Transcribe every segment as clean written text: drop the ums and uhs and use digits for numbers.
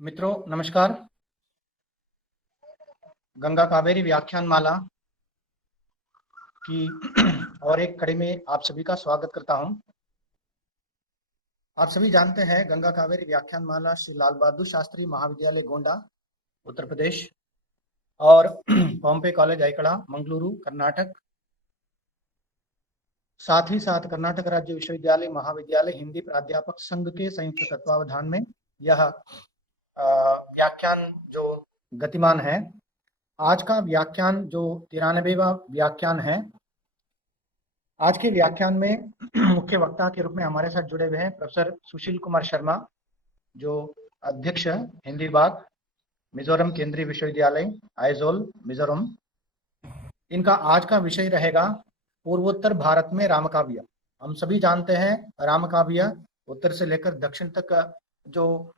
मित्रों नमस्कार। गंगा कावेरी व्याख्यान माला की और एक कड़ी में आप सभी का स्वागत करता हूं। आप सभी जानते हैं गंगा कावेरी व्याख्यान माला श्री लाल बहादुर शास्त्री महाविद्यालय गोंडा उत्तर प्रदेश और पॉम्पे कॉलेज आइकड़ा मंगलुरु कर्नाटक, साथ ही साथ कर्नाटक राज्य विश्वविद्यालय महाविद्यालय हिंदी प्राध्यापक संघ के संयुक्त तत्वावधान में यह व्याख्यान जो गतिमान है। आज का व्याख्यान जो 93वां व्याख्यान है। आज के व्याख्यान में मुख्य वक्ता के रूप में हमारे साथ जुड़े हुए हैं प्रोफेसर सुशील कुमार शर्मा, जो अध्यक्ष हिंदी विभाग मिजोरम केंद्रीय विश्वविद्यालय आइजोल मिजोरम। इनका आज का विषय रहेगा पूर्वोत्तर भारत में रामकाव्य। हम सभी जानते हैं रामकाव्य उत्तर से लेकर दक्षिण तक जो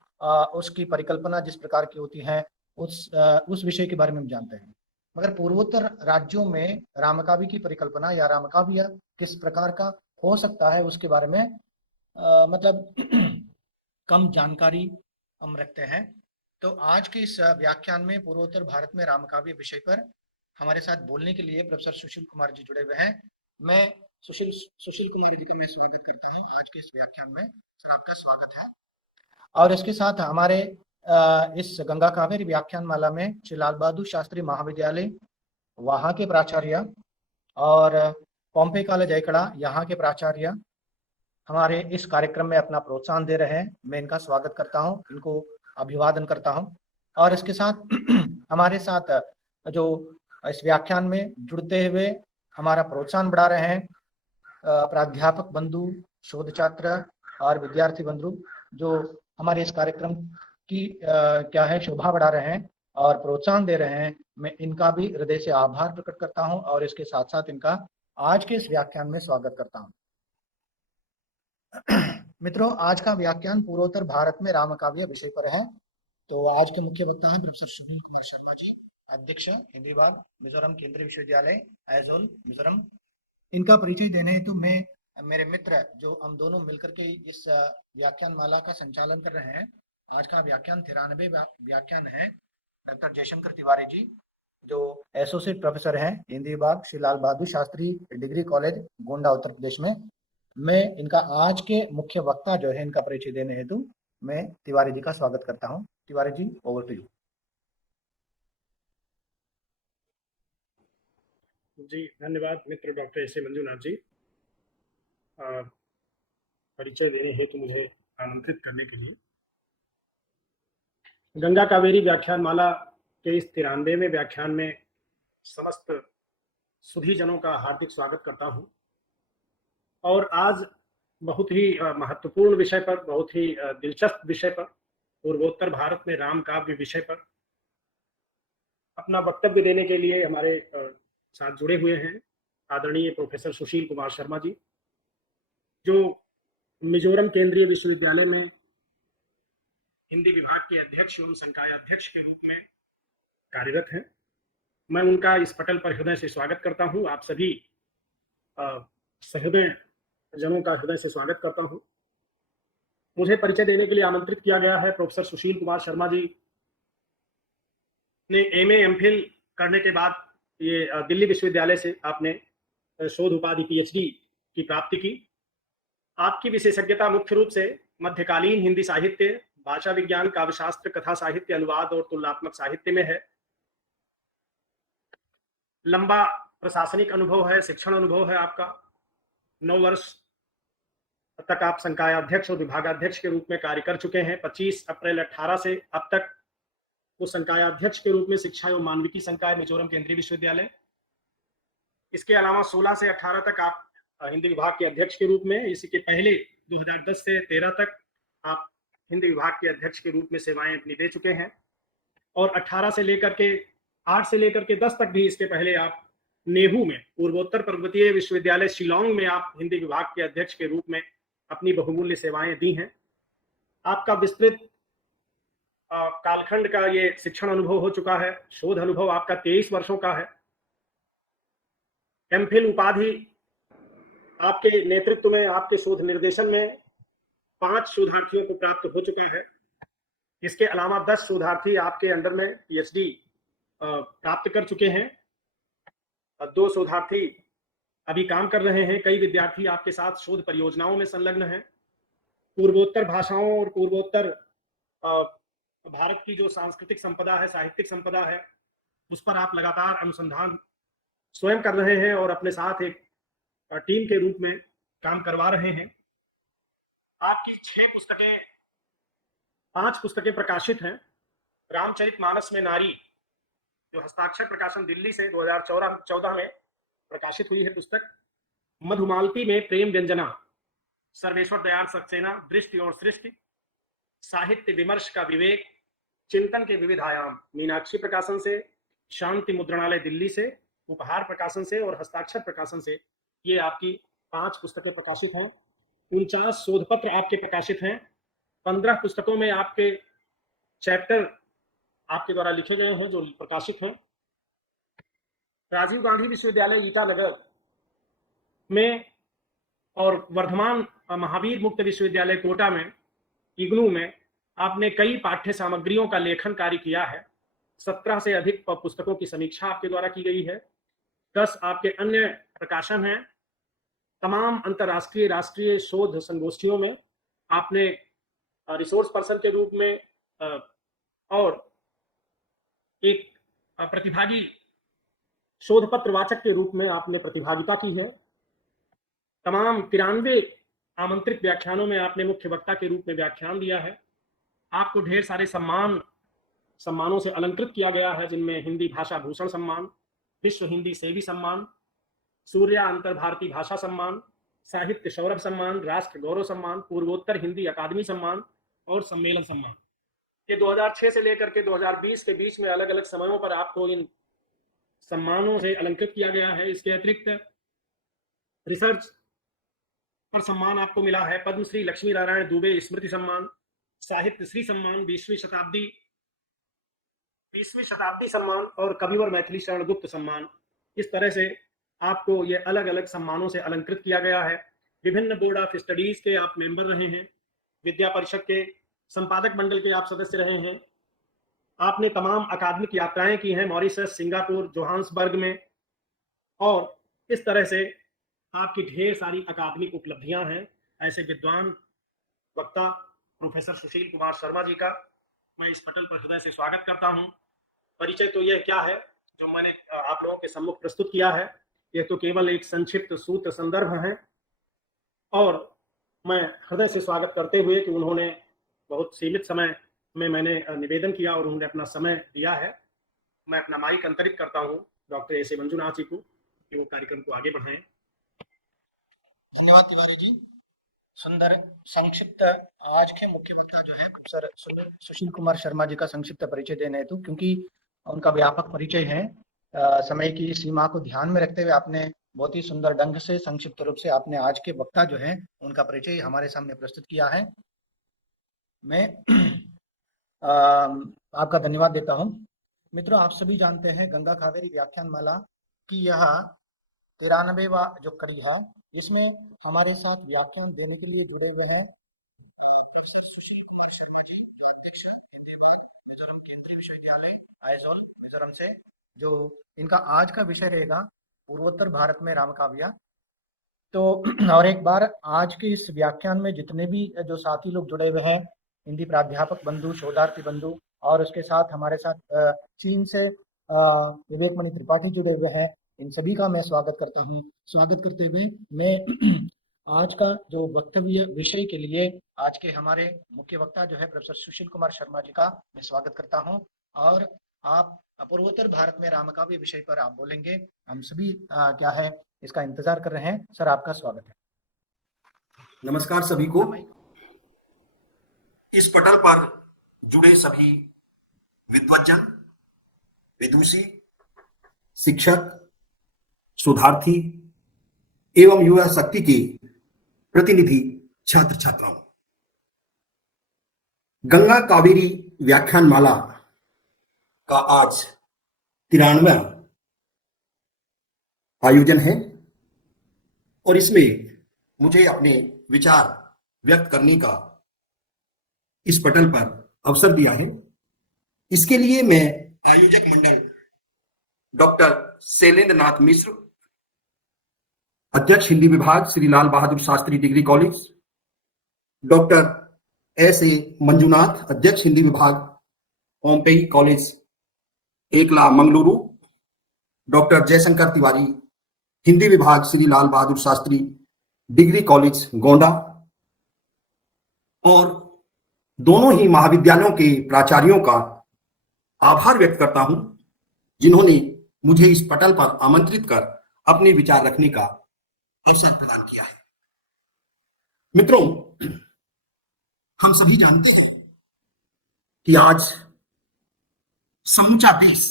उसकी परिकल्पना जिस प्रकार की होती है उस विषय के बारे में हम जानते हैं, मगर पूर्वोत्तर राज्यों में रामकाव्य की परिकल्पना या रामकाव्य किस प्रकार का हो सकता है उसके बारे में मतलब कम जानकारी हम रखते हैं। तो आज के इस व्याख्यान में पूर्वोत्तर भारत में रामकाव्य विषय पर हमारे साथ बोलने के लिए प्रोफेसर सुशील कुमार जी जुड़े हुए हैं। मैं सुशील कुमार जी का मैं स्वागत करता हूं आज के इस व्याख्यान में। सर आपका स्वागत है। और इसके साथ हमारे इस गंगा कावेरी व्याख्यान माला में श्री लाल बहादुर शास्त्री महाविद्यालय वहाँ के प्राचार्य और पॉम्पे कॉलेज आइकड़ा यहाँ के प्राचार्य हमारे इस कार्यक्रम में अपना प्रोत्साहन दे रहे हैं। मैं इनका स्वागत करता हूँ, इनको अभिवादन करता हूँ। और इसके साथ हमारे साथ जो इस व्याख्यान में जुड़ते हुए हमारा प्रोत्साहन बढ़ा रहे हैं प्राध्यापक बंधु, शोध छात्र और विद्यार्थी बंधु, जो हमारे इस कार्यक्रम की क्या है शोभा बढ़ा रहे हैं और प्रोत्साहन दे रहे हैं। मैं इनका भी हृदय से आभार प्रकट करता हूं और इसके साथ साथ इनका आज के इस व्याख्यान में स्वागत करता हूं। मित्रों, आज का व्याख्यान पूर्वोत्तर भारत में रामकाव्य विषय पर है। तो आज के मुख्य वक्ता हैं प्रोफेसर सुशील कुमार शर्मा जी, अध्यक्ष हिंदी विभाग मिजोरम केंद्रीय विश्वविद्यालय आइजोल मिजोरम। इनका परिचय देने हेतु मैं मेरे मित्र जो हम दोनों मिलकर के इस व्याख्यान माला का संचालन कर रहे हैं। आज का व्याख्यान 93 व्याख्यान है। डॉक्टर जयशंकर तिवारी जी जो एसोसिएट प्रोफेसर हैं हिंदी विभाग श्री लाल बहादुर शास्त्री डिग्री कॉलेज गोंडा उत्तर प्रदेश में। मैं इनका आज के मुख्य वक्ता जो है इनका परिचय देने हेतु मैं तिवारी जी का स्वागत करता हूं। Tiwari ji, over to you. जी धन्यवाद मित्र डॉक्टर एस ए मंजुनाथ जी, परिचय देने हेतु मुझे आमंत्रित करने के लिए। गंगा कावेरी व्याख्यान माला के इस 93वें व्याख्यान में समस्त सुधी जनों का हार्दिक स्वागत करता हूं। और आज बहुत ही महत्वपूर्ण विषय पर, बहुत ही दिलचस्प विषय पर, पूर्वोत्तर भारत में राम काव्य विषय पर अपना वक्तव्य देने के लिए हमारे साथ जुड़े हुए हैं आदरणीय प्रोफेसर सुशील कुमार शर्मा जी, जो मिजोरम केंद्रीय विश्वविद्यालय में हिंदी विभाग के अध्यक्ष एवं संकाय अध्यक्ष के रूप में कार्यरत हैं। मैं उनका इस पटल पर हृदय से स्वागत करता हूं। आप सभी सहृदय जनों का हृदय से स्वागत करता हूं। मुझे परिचय देने के लिए आमंत्रित किया गया है। प्रोफेसर सुशील कुमार शर्मा जी ने एमए एमफिल करने के बाद ये दिल्ली विश्वविद्यालय से आपने शोध उपाधि पीएचडी की प्राप्ति की। आपकी विशेषज्ञता मुख्य रूप से मध्यकालीन हिंदी साहित्य, भाषा विज्ञान, काव्यशास्त्र, कथा साहित्य, अनुवाद और तुलनात्मक साहित्य में है। लंबा प्रशासनिक अनुभव है, शिक्षण अनुभव है आपका। 9 वर्ष तक आप संकाय अध्यक्ष और विभागाध्यक्ष के रूप में कार्य कर चुके हैं। 25 अप्रैल 18 से अब तक वो संकाय अध्यक्ष के रूप में शिक्षा एवं मानविकी संकाय मिजोरम केंद्रीय विश्वविद्यालय। इसके अलावा 16 से 18 तक आप हिंदी विभाग के अध्यक्ष के रूप में, इसी के पहले 2010 से 13 तक आप हिंदी विभाग के अध्यक्ष के रूप में सेवाएं अपनी दे चुके हैं। और 8 से लेकर के 10 तक भी इसके पहले आप नेहू में, पूर्वोत्तर पर्वतीय विश्वविद्यालय शिलोंग में आप हिंदी विभाग के अध्यक्ष के रूप में अपनी बहुमूल्य सेवाएं दी हैं। आपका विस्तृत कालखंड का ये शिक्षण अनुभव हो चुका है। शोध अनुभव आपका 23 वर्षों का है। एमफिल उपाधि आपके नेतृत्व में, आपके शोध निर्देशन में 5 शोधार्थियों को प्राप्त हो चुका है। इसके अलावा 10 शोधार्थी आपके अंडर में पीएचडी प्राप्त कर चुके हैं, 2 शोधार्थी अभी काम कर रहे हैं, कई विद्यार्थी आपके साथ शोध परियोजनाओं में संलग्न हैं। पूर्वोत्तर भाषाओं और पूर्वोत्तर भारत की जो सांस्कृतिक संपदा है, साहित्यिक संपदा है, उस पर आप लगातार अनुसंधान स्वयं कर रहे हैं और अपने साथ एक टीम के रूप में काम करवा रहे हैं। आपकी 5 पुस्तकें प्रकाशित हैं। रामचरितमानस में नारी, जो हस्ताक्षर प्रकाशन दिल्ली से 2014 में प्रकाशित हुई है पुस्तक। मधुमालती में प्रेम व्यंजना, सर्वेश्वर दयाल सक्सेना, दृष्टि और सृष्टि, साहित्य विमर्श का विवेक, चिंतन के विविध आयाम, मीनाक्षी प्रकाशन से, शांति मुद्रणालय दिल्ली से, उपहार प्रकाशन से और हस्ताक्षर प्रकाशन से ये आपकी 5 पुस्तकें प्रकाशित हैं। 49 शोध पत्र आपके प्रकाशित हैं। 15 पुस्तकों में आपके चैप्टर आपके द्वारा लिखे गए हैं जो प्रकाशित हैं। राजीव गांधी विश्वविद्यालय ईटानगर में और वर्धमान महावीर मुक्त विश्वविद्यालय कोटा में, इग्नू में आपने कई पाठ्य सामग्रियों का लेखन कार्य किया है। 17 से अधिक पुस्तकों की समीक्षा आपके द्वारा की गई है। 10 आपके अन्य प्रकाशन हैं। तमाम अंतर्राष्ट्रीय राष्ट्रीय शोध संगोष्ठियों में आपने रिसोर्स पर्सन के रूप में और एक प्रतिभागी शोध पत्र वाचक के रूप में आपने प्रतिभागिता की है। तमाम 93 आमंत्रित व्याख्यानों में आपने मुख्य वक्ता के रूप में व्याख्यान दिया है। आपको ढेर सारे सम्मानों से अलंकृत किया गया है, जिनमें हिंदी भाषा भूषण सम्मान, विश्व हिंदी सेवी सम्मान, सूर्या अंतर भारतीय भाषा सम्मान, साहित्य सौरभ सम्मान, राष्ट्र गौरव सम्मान, पूर्वोत्तर हिंदी अकादमी सम्मान और सम्मेलन सम्मान। ये 2006 से लेकर के 2020 के बीच में अलग अलग समयों पर आपको इन सम्मानों से अलंकृत किया गया है। इसके अतिरिक्त रिसर्च पर सम्मान आपको मिला है। पद्मश्री लक्ष्मी नारायण दुबे स्मृति सम्मान, साहित्य श्री सम्मान, 20वीं शताब्दी सम्मान और कविवर मैथिली शरण गुप्त सम्मान। इस तरह से आपको ये अलग अलग सम्मानों से अलंकृत किया गया है। विभिन्न बोर्ड ऑफ स्टडीज के आप मेंबर रहे हैं, विद्या परिषद के संपादक मंडल के आप सदस्य रहे हैं। आपने तमाम अकादमिक यात्राएं की हैं, मॉरिशस, सिंगापुर, जोहान्सबर्ग में, और इस तरह से आपकी ढेर सारी अकादमिक उपलब्धियां हैं। ऐसे विद्वान वक्ता प्रोफेसर सुशील कुमार शर्मा जी का मैं इस पटल पर हृदय से स्वागत करता हूं। परिचय तो यह क्या है जो मैंने आप लोगों के सम्मुख प्रस्तुत किया है, यह तो केवल एक संक्षिप्त सूत्र संदर्भ है, और मैं हृदय से स्वागत करते हुए कि उन्होंने बहुत सीमित समय में मैंने निवेदन किया और उन्होंने अपना समय दिया है, मैं अपना माइक अंतरित करता हूं डॉक्टर एस ए मंजुनाथ जी को कि वो कार्यक्रम को आगे बढ़ाएं। धन्यवाद तिवारी जी। सुंदर संक्षिप्त आज के मुख्य वक्ता जो है प्रोफेसर सुशील कुमार शर्मा जी का संक्षिप्त परिचय देने हेतु, क्योंकि उनका व्यापक परिचय है, समय की सीमा को ध्यान में रखते हुए आपने बहुत ही सुंदर ढंग से संक्षिप्त रूप से आपने आज के वक्ता जो है उनका परिचय हमारे सामने प्रस्तुत किया है। मैं आपका धन्यवाद देता हूं। मित्रों, आप सभी जानते हैं गंगा कावेरी व्याख्यान माला की यह 93वां जो कड़ी है, इसमें हमारे साथ व्याख्यान देने के लिए जुड़े हुए हैं प्रोफेसर सुशील कुमार शर्मा जी, जो अध्यक्ष मिजोरम केंद्रीय विश्वविद्यालय आइजोल मिजोरम से, जो इनका आज का विषय रहेगा पूर्वोत्तर भारत में रामकाव्य। तो और एक बार आज के इस व्याख्यान में जितने भी जो साथी लोग जुड़े हुए हैं, हिंदी प्राध्यापक बंधु, शोधार्थी बंधु, और उसके साथ हमारे साथ चीन से विवेक मणि त्रिपाठी जुड़े हुए हैं, इन सभी का मैं स्वागत करता हूं। स्वागत करते हुए मैं आज का जो वक्तव्य विषय के लिए आज के हमारे मुख्य वक्ता जो है प्रोफेसर सुशील कुमार शर्मा जी का मैं स्वागत करता हूं, और आप पूर्वोत्तर भारत में रामकाव्य विषय पर आप बोलेंगे। हम सभी क्या है इसका इंतजार कर रहे हैं। सर, आपका स्वागत है। नमस्कार सभी को। इस पटल पर जुड़े सभी विद्वज्जन, विदुषी, शिक्षक, शोधार्थी एवं युवा शक्ति के प्रतिनिधि छात्र छात्राओं, गंगा कावेरी व्याख्यान माला का आज 93वां आयोजन है, और इसमें मुझे अपने विचार व्यक्त करने का इस पटल पर अवसर दिया है, इसके लिए मैं आयोजक मंडल डॉक्टर शैलेंद्र नाथ मिश्र, अध्यक्ष हिंदी विभाग Shri Lal Bahadur Shastri degree college, doctor S A Manjunath, अध्यक्ष हिंदी विभाग ओमपेई कॉलेज एकला मंगलुरु, डॉक्टर जयशंकर तिवारी, हिंदी विभाग श्री लाल बहादुर शास्त्री डिग्री कॉलेज गोंडा, और दोनों ही महाविद्यालयों के प्राचार्यों का आभार व्यक्त करता हूं, जिन्होंने मुझे इस पटल पर आमंत्रित कर अपने विचार रखने का अवसर प्रदान किया है। मित्रों, हम सभी जानते हैं कि आज समूचा देश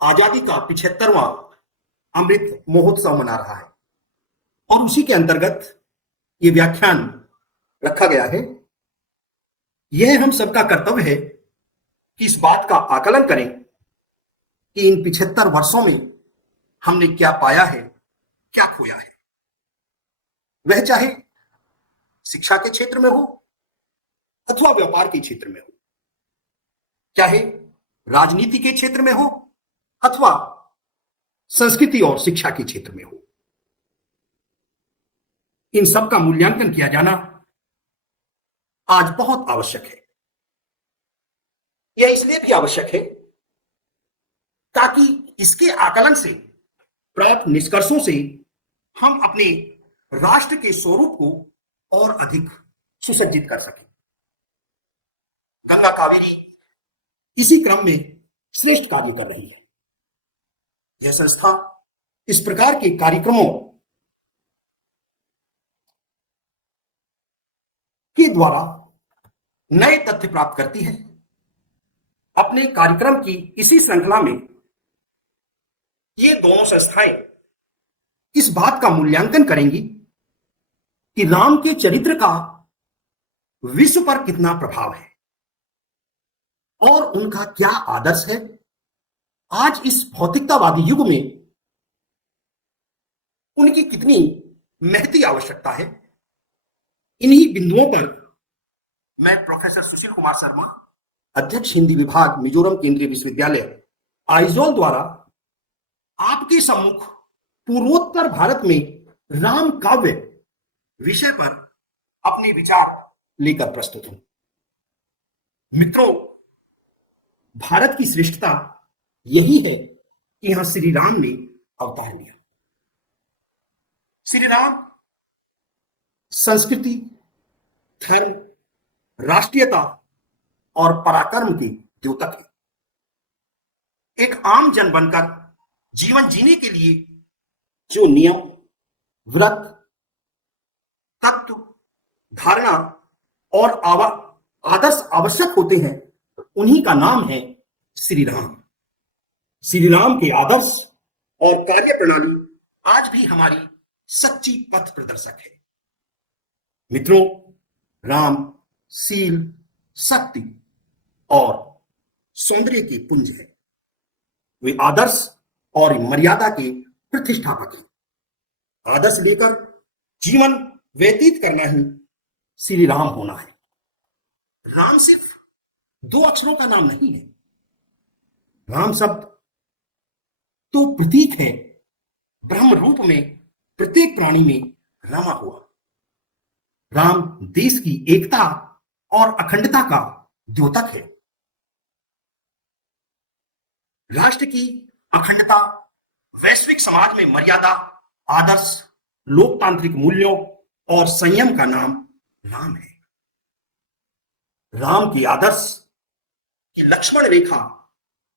आजादी का 75वां अमृत महोत्सव मना रहा है, और उसी के अंतर्गत ये व्याख्यान रखा गया है। यह हम सबका कर्तव्य है कि इस बात का आकलन करें कि इन 75 वर्षों में हमने क्या पाया है, क्या खोया है। वह चाहे शिक्षा के क्षेत्र में हो अथवा व्यापार के क्षेत्र में हो, चाहे राजनीति के क्षेत्र में हो अथवा संस्कृति और शिक्षा के क्षेत्र में हो। इन सब का मूल्यांकन किया जाना आज बहुत आवश्यक है। यह इसलिए भी आवश्यक है ताकि इसके आकलन से प्राप्त निष्कर्षों से हम अपने राष्ट्र के स्वरूप को और अधिक सुसज्जित कर सकें। गंगा कावेरी इसी क्रम में श्रेष्ठ कार्य कर रही है। यह संस्था इस प्रकार के कार्यक्रमों के द्वारा नए तथ्य प्राप्त करती है। अपने कार्यक्रम की इसी श्रृंखला में ये दोनों संस्थाएं इस बात का मूल्यांकन करेंगी कि राम के चरित्र का विश्व पर कितना प्रभाव है और उनका क्या आदर्श है। आज इस भौतिकतावादी युग में उनकी कितनी महती आवश्यकता है। इन्हीं बिंदुओं पर मैं प्रोफेसर सुशील कुमार शर्मा, अध्यक्ष हिंदी विभाग मिजोरम केंद्रीय विश्वविद्यालय आइजोल द्वारा आपके सम्मुख पूर्वोत्तर भारत में राम काव्य विषय पर अपने विचार लेकर प्रस्तुत हूं। मित्रों, भारत की श्रेष्ठता यही है कि यहां श्री राम ने अवतार लिया। श्री राम संस्कृति, धर्म, राष्ट्रीयता और पराक्रम के द्योतक है। एक आम जन बनकर जीवन जीने के लिए जो नियम, व्रत, तत्व, धारणा और आदर्श आवश्यक होते हैं, उन्हीं का नाम है श्री राम। श्री राम के आदर्श और कार्य प्रणाली आज भी हमारी सच्ची पथ प्रदर्शक है। मित्रों, राम शील, शक्ति और सौंदर्य के पुंज है। वे आदर्श और मर्यादा के प्रतिष्ठापक हैं। आदर्श लेकर जीवन व्यतीत करना ही श्री राम होना है। राम सिर्फ 2 अक्षरों का नाम नहीं है। राम शब्द तो प्रतीक है, ब्रह्म रूप में प्रत्येक प्राणी में रमा हुआ। राम देश की एकता और अखंडता का द्योतक है। राष्ट्र की अखंडता, वैश्विक समाज में मर्यादा, आदर्श, लोकतांत्रिक मूल्यों और संयम का नाम राम है। राम के आदर्श की लक्ष्मण रेखा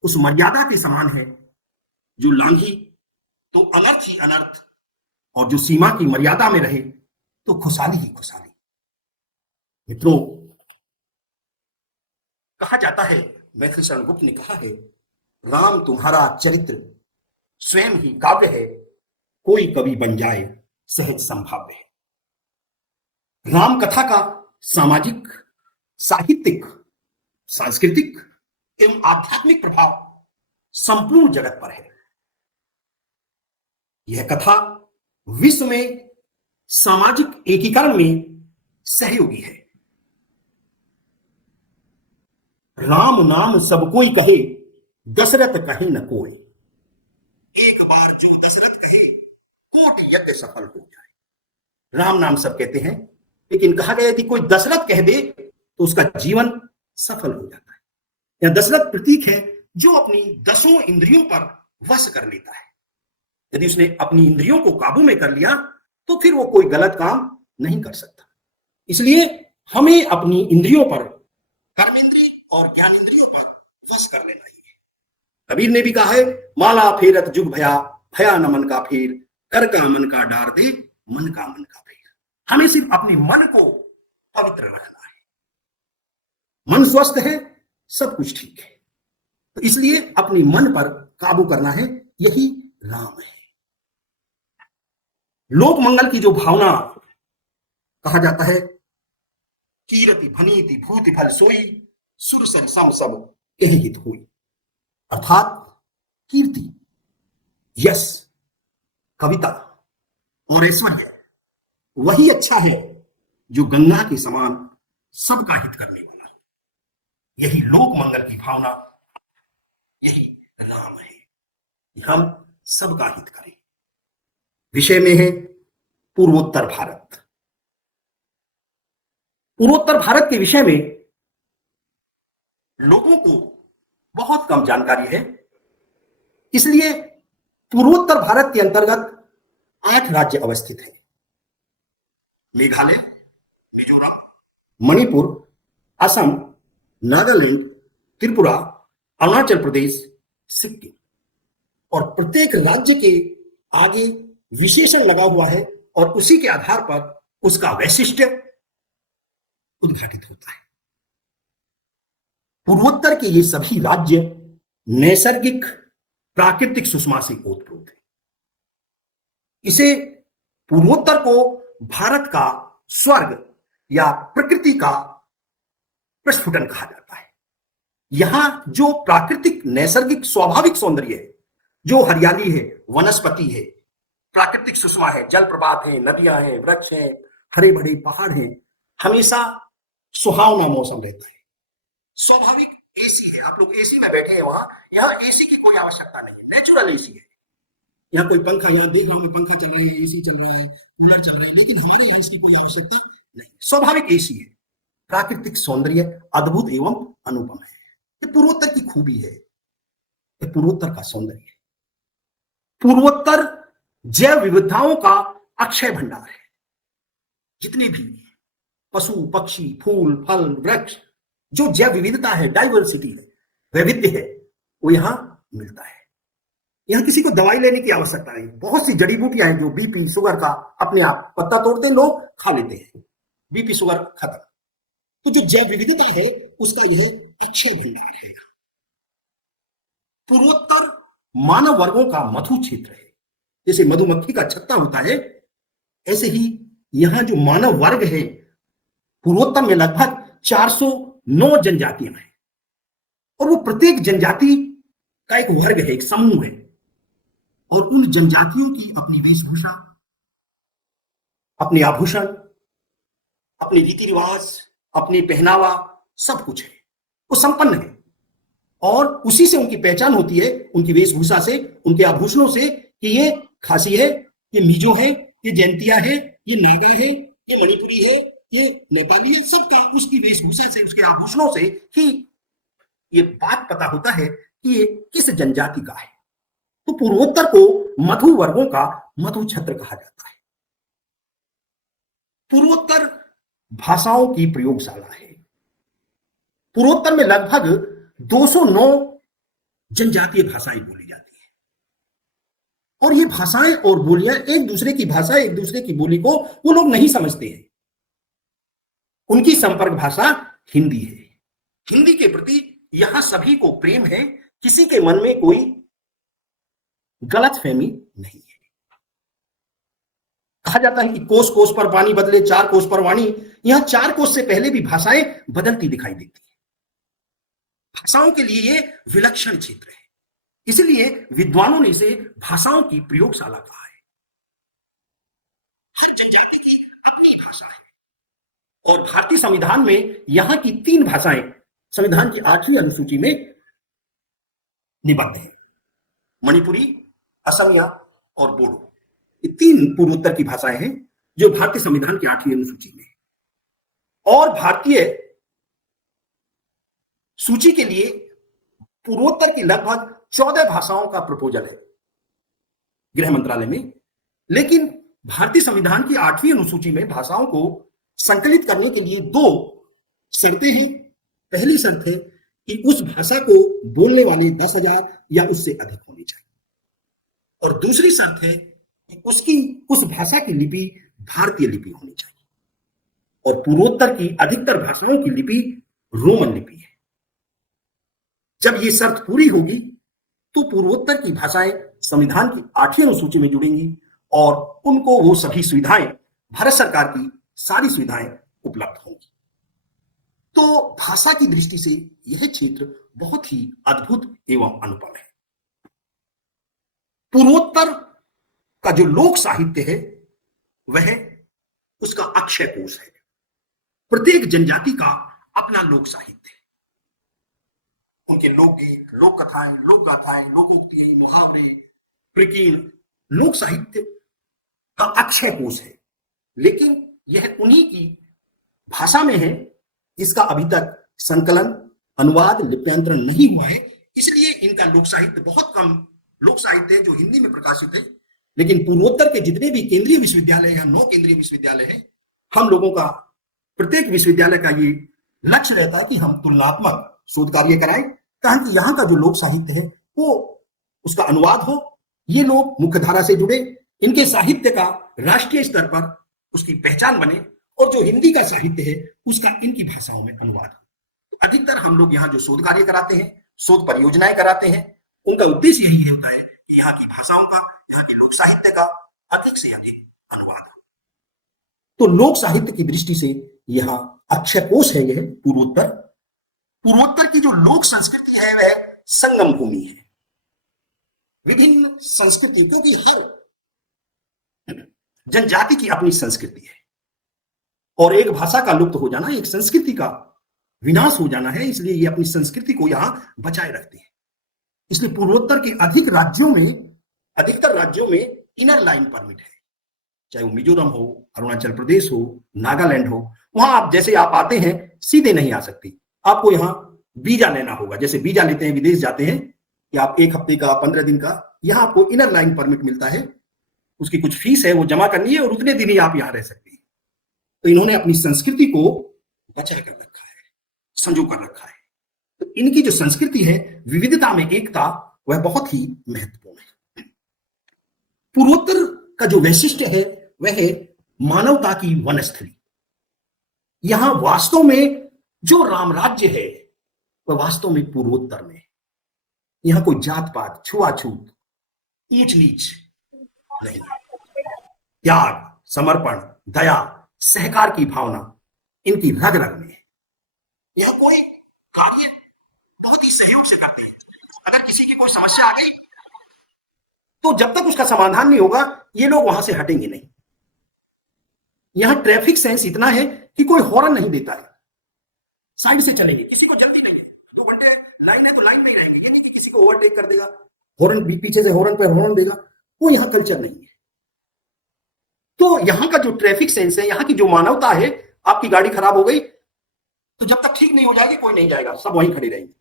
उस मर्यादा के समान है जो लांघी तो अनर्थ ही अनर्थ, और जो सीमा की मर्यादा में रहे तो खुशहाली ही खुशहाली। मित्रों, कहा जाता है, मैथिली शरण गुप्त ने कहा है, राम तुम्हारा चरित्र स्वयं ही काव्य है, कोई कवि बन जाए सहज संभाव्य है। राम कथा का सामाजिक, साहित्यिक, सांस्कृतिक एवं आध्यात्मिक प्रभाव संपूर्ण जगत पर है। यह कथा विश्व में सामाजिक एकीकरण में सहयोगी है। राम नाम सब कोई कहे, दशरथ कहे न कोई। एक बार जो दशरथ कहे, कोटि यज्ञ सफल हो जाए। राम नाम सब कहते हैं, लेकिन कहा गया कि कोई दशरथ कह दे तो उसका जीवन सफल हो जाता है। यह दशरथ प्रतीक है जो अपनी 10 इंद्रियों पर वश कर लेता है। यदि उसने अपनी इंद्रियों को काबू में कर लिया तो फिर वो कोई गलत काम नहीं कर सकता। इसलिए हमें अपनी इंद्रियों पर, कर्म इंद्रिय और ज्ञान इंद्रियों पर वश कर लेना ही है। कबीर ने भी कहा है, माला फेरत जुग भया, भया न मन का फेर, कर का मन का डार दे, मन का मन का फेर। हमें सिर्फ अपने मन को पवित्र रखना है। मन स्वस्थ है, सब कुछ ठीक है। तो इसलिए अपने मन पर काबू करना है, यही राम है। लोक मंगल की जो भावना कहा जाता है, कीरति भनीति भूति फल सोई, सुर सर सम सब कह हित हुई। अर्थात कीर्ति, यश, कविता और ऐश्वर्य वही अच्छा है जो गंगा के समान सबका हित करने वाला है। यही लोक मंगल की भावना, यही राम है कि हम सबका हित करें। विषय में है पूर्वोत्तर भारत। पूर्वोत्तर भारत के विषय में लोगों को बहुत कम जानकारी है। इसलिए पूर्वोत्तर भारत के अंतर्गत 8 राज्य अवस्थित हैं। मेघालय, मिजोरम, मणिपुर, असम, नागालैंड, त्रिपुरा, अरुणाचल प्रदेश, सिक्किम। और प्रत्येक राज्य के आगे विशेषण लगा हुआ है और उसी के आधार पर उसका वैशिष्ट्य उद्घाटित होता है। पूर्वोत्तर के ये सभी राज्य नैसर्गिक प्राकृतिक सुषमा से ओतप्रोत है। इसे पूर्वोत्तर को भारत का स्वर्ग या प्रकृति का प्रस्फुटन कहा जाता है। यहां जो प्राकृतिक नैसर्गिक स्वाभाविक सौंदर्य है, जो हरियाली है, वनस्पति है, प्राकृतिक सुषमा है, जलप्रपात है, नदियां हैं, वृक्ष हैं, हरे भरे पहाड़ हैं, हमेशा सुहावना मौसम रहता है। स्वाभाविक एसी है, आप लोग एसी में बैठे हैं वहां, यहाँ एसी की कोई आवश्यकता नहीं है, नेचुरल एसी है। यहाँ कोई पंखा, यहाँ देख रहा हूं पंखा चल रहा है, एसी चल रहा है, कूलर चल रहा है, लेकिन हमारे यहाँ इसकी कोई आवश्यकता नहीं। स्वाभाविक एसी है। प्राकृतिक सौंदर्य अद्भुत एवं अनुपम है। ये पूर्वोत्तर की खूबी है, ये पूर्वोत्तर का सौंदर्य है। पूर्वोत्तर जैव विविधताओं का अक्षय भंडार है। जितने भी पशु, पक्षी, फूल, फल, वृक्ष, जो जैव विविधता है, डाइवर्सिटी है, वैविध्य है, वो यहां मिलता है। यहां किसी को दवाई लेने की आवश्यकता नहीं। बहुत सी जड़ी बूटियां हैं जो बीपी, शुगर का अपने आप पत्ता तोड़ते हैं लोग, खा लेते हैं, बीपी शुगर खत्म। तो जो जैव विविधता है उसका यह अक्षय भंडार है। पूर्वोत्तर मानव वर्गों का मधु क्षेत्र है। जैसे मधुमक्खी का छत्ता होता है, ऐसे ही यहां जो मानव वर्ग है पूर्वोत्तर में लगभग 409 जनजातियां हैं और वो प्रत्येक जनजाति का एक वर्ग है, एक समूह है। और उन जनजातियों की अपनी वेशभूषा, अपने आभूषण, अपने रीति रिवाज, अपने पहनावा, सब कुछ है, वो संपन्न है। और उसी से उनकी पहचान होती है, उनकी वेशभूषा से, उनके आभूषणों से, कि ये खासी है, ये मिजो है, ये जैंतिया है, ये नागा है, ये मणिपुरी है, ये नेपाली है। सबका उसकी वेशभूषा से, उसके आभूषणों से ही ये बात पता होता है कि ये किस जनजाति का है। तो पूर्वोत्तर को मधु वर्गों का मधु छत्र कहा जाता है। पूर्वोत्तर भाषाओं की प्रयोगशाला है। पूर्वोत्तर में लगभग 209 जनजातीय भाषाएं बोली जाती हैं और ये भाषाएं और बोलियां एक दूसरे की भाषा, एक दूसरे की बोली को वो लोग नहीं समझते हैं। उनकी संपर्क भाषा हिंदी है। हिंदी के प्रति यहां सभी को प्रेम है, किसी के मन में कोई गलतफहमी नहीं है। कहा जाता है कि कोस कोस पर पानी बदले, 4 कोस पर वाणी। यहां 4 कोस से पहले भी भाषाएं बदलती दिखाई देती है। भाषाओं के लिए ये विलक्षण क्षेत्र है, इसलिए विद्वानों ने इसे भाषाओं की प्रयोगशाला कहा है। हर जनजाति की अपनी भाषा है और भारतीय संविधान में यहां की 3 भाषाएं संविधान की 8वीं अनुसूची में निबद्ध है। मणिपुरी, असमिया और बोडो, ये 3 पूर्वोत्तर की भाषाएं हैं जो भारतीय संविधान की 8वीं अनुसूची में। और भारतीय सूची के लिए पूर्वोत्तर की लगभग 14 भाषाओं का प्रपोजल है गृह मंत्रालय में, लेकिन भारतीय संविधान की 8वीं अनुसूची में भाषाओं को संकलित करने के लिए 2 शर्तें हैं। पहली शर्त है कि उस भाषा को बोलने वाले 10,000 या उससे अधिक होने चाहिए, और दूसरी शर्त है कि उस भाषा की लिपि भारतीय लिपि होनी चाहिए, और पूर्वोत्तर की अधिकतर भाषाओं की लिपि रोमन लिपि है। जब ये शर्त पूरी होगी तो पूर्वोत्तर की भाषाएं संविधान की 8वीं अनुसूची में जुड़ेंगी और उनको वो सभी सुविधाएं, भारत सरकार की सारी सुविधाएं उपलब्ध होंगी। तो भाषा की दृष्टि से यह क्षेत्र बहुत ही अद्भुत एवं अनुपम है। पूर्वोत्तर का जो लोक साहित्य है वह उसका अक्षय कोश है। प्रत्येक जनजाति का अपना लोक साहित्य है, उनके लोकगीत, लोक कथाएं, लोक गाथाएं, लोकोक्ति, मुहावरे, प्रकीर्णन, लोक साहित्य का अक्षय कोश है। लेकिन यह उन्हीं की भाषा में है, इसका अभी तक संकलन, अनुवाद, लिप्यांतरण नहीं हुआ है, इसलिए इनका लोक साहित्य बहुत कम लोक साहित्य है जो हिंदी में प्रकाशित है। लेकिन पूर्वोत्तर के जितने भी केंद्रीय विश्वविद्यालय या 9 केंद्रीय विश्वविद्यालय हैं, हम लोगों का प्रत्येक विश्वविद्यालय का ये लक्ष्य रहता है कि हम तुलनात्मक शोध कार्य कराएं, ताकि यहाँ का जो लोक साहित्य है वो उसका अनुवाद हो, ये लोग मुख्यधारा से जुड़े, इनके साहित्य का राष्ट्रीय स्तर पर उसकी पहचान बने, और जो हिंदी का साहित्य है उसका इनकी भाषाओं में अनुवाद हो। तो अधिकतर हम लोग यहाँ जो शोध कार्य कराते हैं, शोध परियोजनाएं कराते हैं, उनका उद्देश्य यही होता है कि यहाँ की भाषाओं का, यहाँ के लोक साहित्य का अधिक से अधिक अनुवाद हो। तो लोक साहित्य की दृष्टि से यहाँ अक्षय कोश है। यह पूर्वोत्तर की जो लोक संस्कृति है वह संगम भूमि है, विभिन्न संस्कृति, क्योंकि हर जनजाति की अपनी संस्कृति है, और एक भाषा का लुप्त हो जाना, एक संस्कृति का विनाश हो जाना है, इसलिए ये अपनी संस्कृति को यहां बचाए रखते हैं। इसलिए पूर्वोत्तर के अधिकतर राज्यों में इनर लाइन परमिट है, चाहे वो मिजोरम हो, अरुणाचल प्रदेश हो, नागालैंड हो। वहां आप जैसे आप आते हैं सीधे नहीं आ सकते, आपको यहाँ वीजा लेना होगा। जैसे वीजा लेते हैं विदेश जाते हैं कि आप 1 हफ्ते का, 15 दिन का, यहाँ आपको इनर लाइन परमिट मिलता है, उसकी कुछ फीस है वो जमा करनी है और उतने दिन ही आप यहाँ रह सकते हैं। तो इन्होंने अपनी संस्कृति को बचा कर रखा है, संजो कर रखा है। तो इनकी जो संस्कृति है, विविधता में एकता, वह बहुत ही महत्वपूर्ण है। पूर्वोत्तर का जो वैशिष्ट्य है वह है मानवता की वनस्थली। यहां वास्तव में जो राम राज्य है वह वास्तव में पूर्वोत्तर में। यहां कोई जात पात, छुआछूत, ऊंच नीच नहीं, त्याग, समर्पण, दया, सहकार की भावना इनकी रग रग में है। यह कोई कार्य बहुत ही सहयोग से करते हैं। अगर किसी की कोई समस्या आ गई तो जब तक उसका समाधान नहीं होगा ये लोग वहां से हटेंगे नहीं। यहां ट्रैफिक सेंस इतना है कि कोई हॉर्न नहीं देता है, साइड से चलेंगे, किसी को जल्दी नहीं है, 2 घंटे लाइन है तो लाइन में ही रहेंगे, ये नहीं कि किसी को ओवरटेक कर देगा, हॉर्न पीछे से हॉर्न पे हॉर्न देगा, वो यहां कल्चर नहीं है। तो यहां का जो ट्रैफिक सेंस है, यहां की जो मानवता है, आपकी गाड़ी खराब हो गई तो जब तक ठीक नहीं हो जाएगी कोई नहीं जाएगा, सब वहीं खड़े रहेंगे।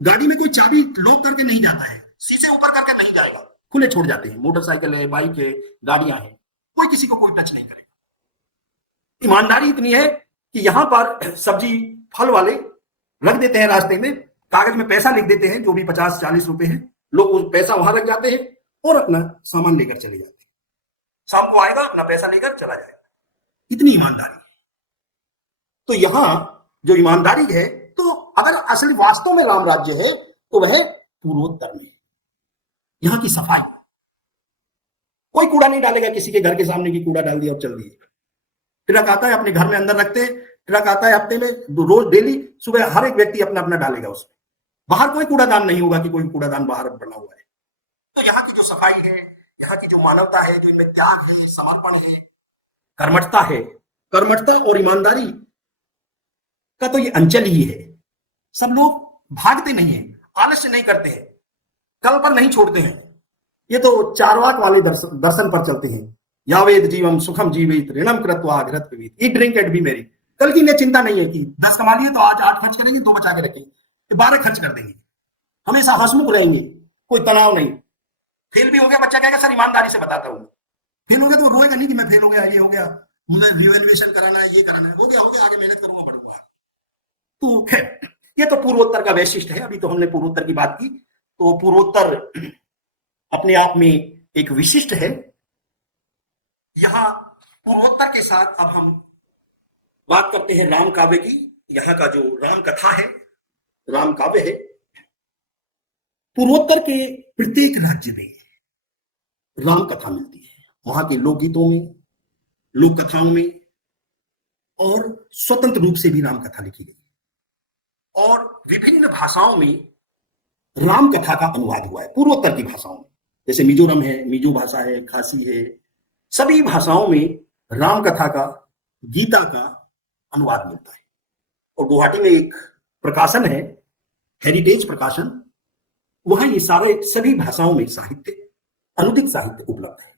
गाड़ी में कोई चाबी लॉक करके नहीं जाता है, शीशे ऊपर करके नहीं जाएगा, खुले छोड़ जाते हैं। मोटरसाइकिल है, बाइक है, गाड़ियां हैं, कोई किसी को कोई टच नहीं करेगा। ईमानदारी इतनी है कि यहां पर सब्जी फल वाले रख देते हैं रास्ते में, कागज में पैसा लिख देते हैं, जो भी 50-40 रुपए है, लोग वो पैसा वहां रख जाते हैं और अपना सामान लेकर चले जाते हैं। शाम को आएगा, अपना पैसा लेकर चला जाएगा। इतनी ईमानदारी। तो यहां जो ईमानदारी है, तो अगर असली वास्तव में राम राज्य है तो वह पूर्वोत्तर में। यहां की सफाई, कोई कूड़ा नहीं डालेगा किसी के घर के सामने की कूड़ा डाल दिया और चल दिए। ट्रक आता है अपने घर में अंदर रखते हैं, ट्रक आता है हफ्ते में रोज डेली सुबह, हर एक व्यक्ति अपना अपना डालेगा उसमें। बाहर कोई कूड़ादान नहीं होगा कि कोई कूड़ादान बाहर बना हुआ है। तो यहाँ की जो सफाई है, यहाँ की जो मानवता है, जो इनमें त्याग है, समर्पण है, कर्मठता है, कर्मठता और ईमानदारी का तो ये अंचल ही है। सब लोग भागते नहीं है, आलस्य नहीं करते हैं, कल पर नहीं छोड़ते हैं। ये तो चारवाक वाले दर्शन पर चलते हैं। यावेद जीवम सुखम जीवित ऋणम कृत्वा घृत पीवित, ईट ड्रिंक एंड बी मेरी। कल की इन्हें चिंता नहीं है कि 10 कमा लिए तो आज 8 खर्च करेंगे, 2 बचा के रखेंगे, 12 खर्च कर देंगे। हमेशा हंसमुख रहेंगे, कोई तनाव नहीं। फेल भी हो गया, बच्चा कहेगा सर ईमानदारी से बताता हूं। फेल हो गया तो रोएगा नहीं कि मैं फेल हो गया, ये हो गया, मुझे रिवैल्यूएशन कराना है, ये कराना है। हो गया आगे मेहनत करूंगा, बढ़ूंगा। तो है, ये तो पूर्वोत्तर का वैशिष्ट है। अभी तो हमने पूर्वोत्तर की बात की, तो पूर्वोत्तर अपने आप में एक विशिष्ट है। यहां पूर्वोत्तर के साथ अब हम बात करते हैं राम काव्य की। यहाँ का जो राम कथा है, राम काव्य है, पूर्वोत्तर के प्रत्येक राज्य में राम कथा मिलती है। वहां के लोकगीतों में, लोक कथाओं में, और स्वतंत्र रूप से भी राम कथा लिखी गई, और विभिन्न भाषाओं में राम कथा का अनुवाद हुआ है। पूर्वोत्तर की भाषाओं में, जैसे मिजोरम है, मिजो भाषा है, खासी है, सभी भाषाओं में राम कथा का, गीता का अनुवाद मिलता है। और गुवाहाटी में एक प्रकाशन है, हेरिटेज प्रकाशन, वहां ये सारे सभी भाषाओं में साहित्य, अनुदित साहित्य उपलब्ध है।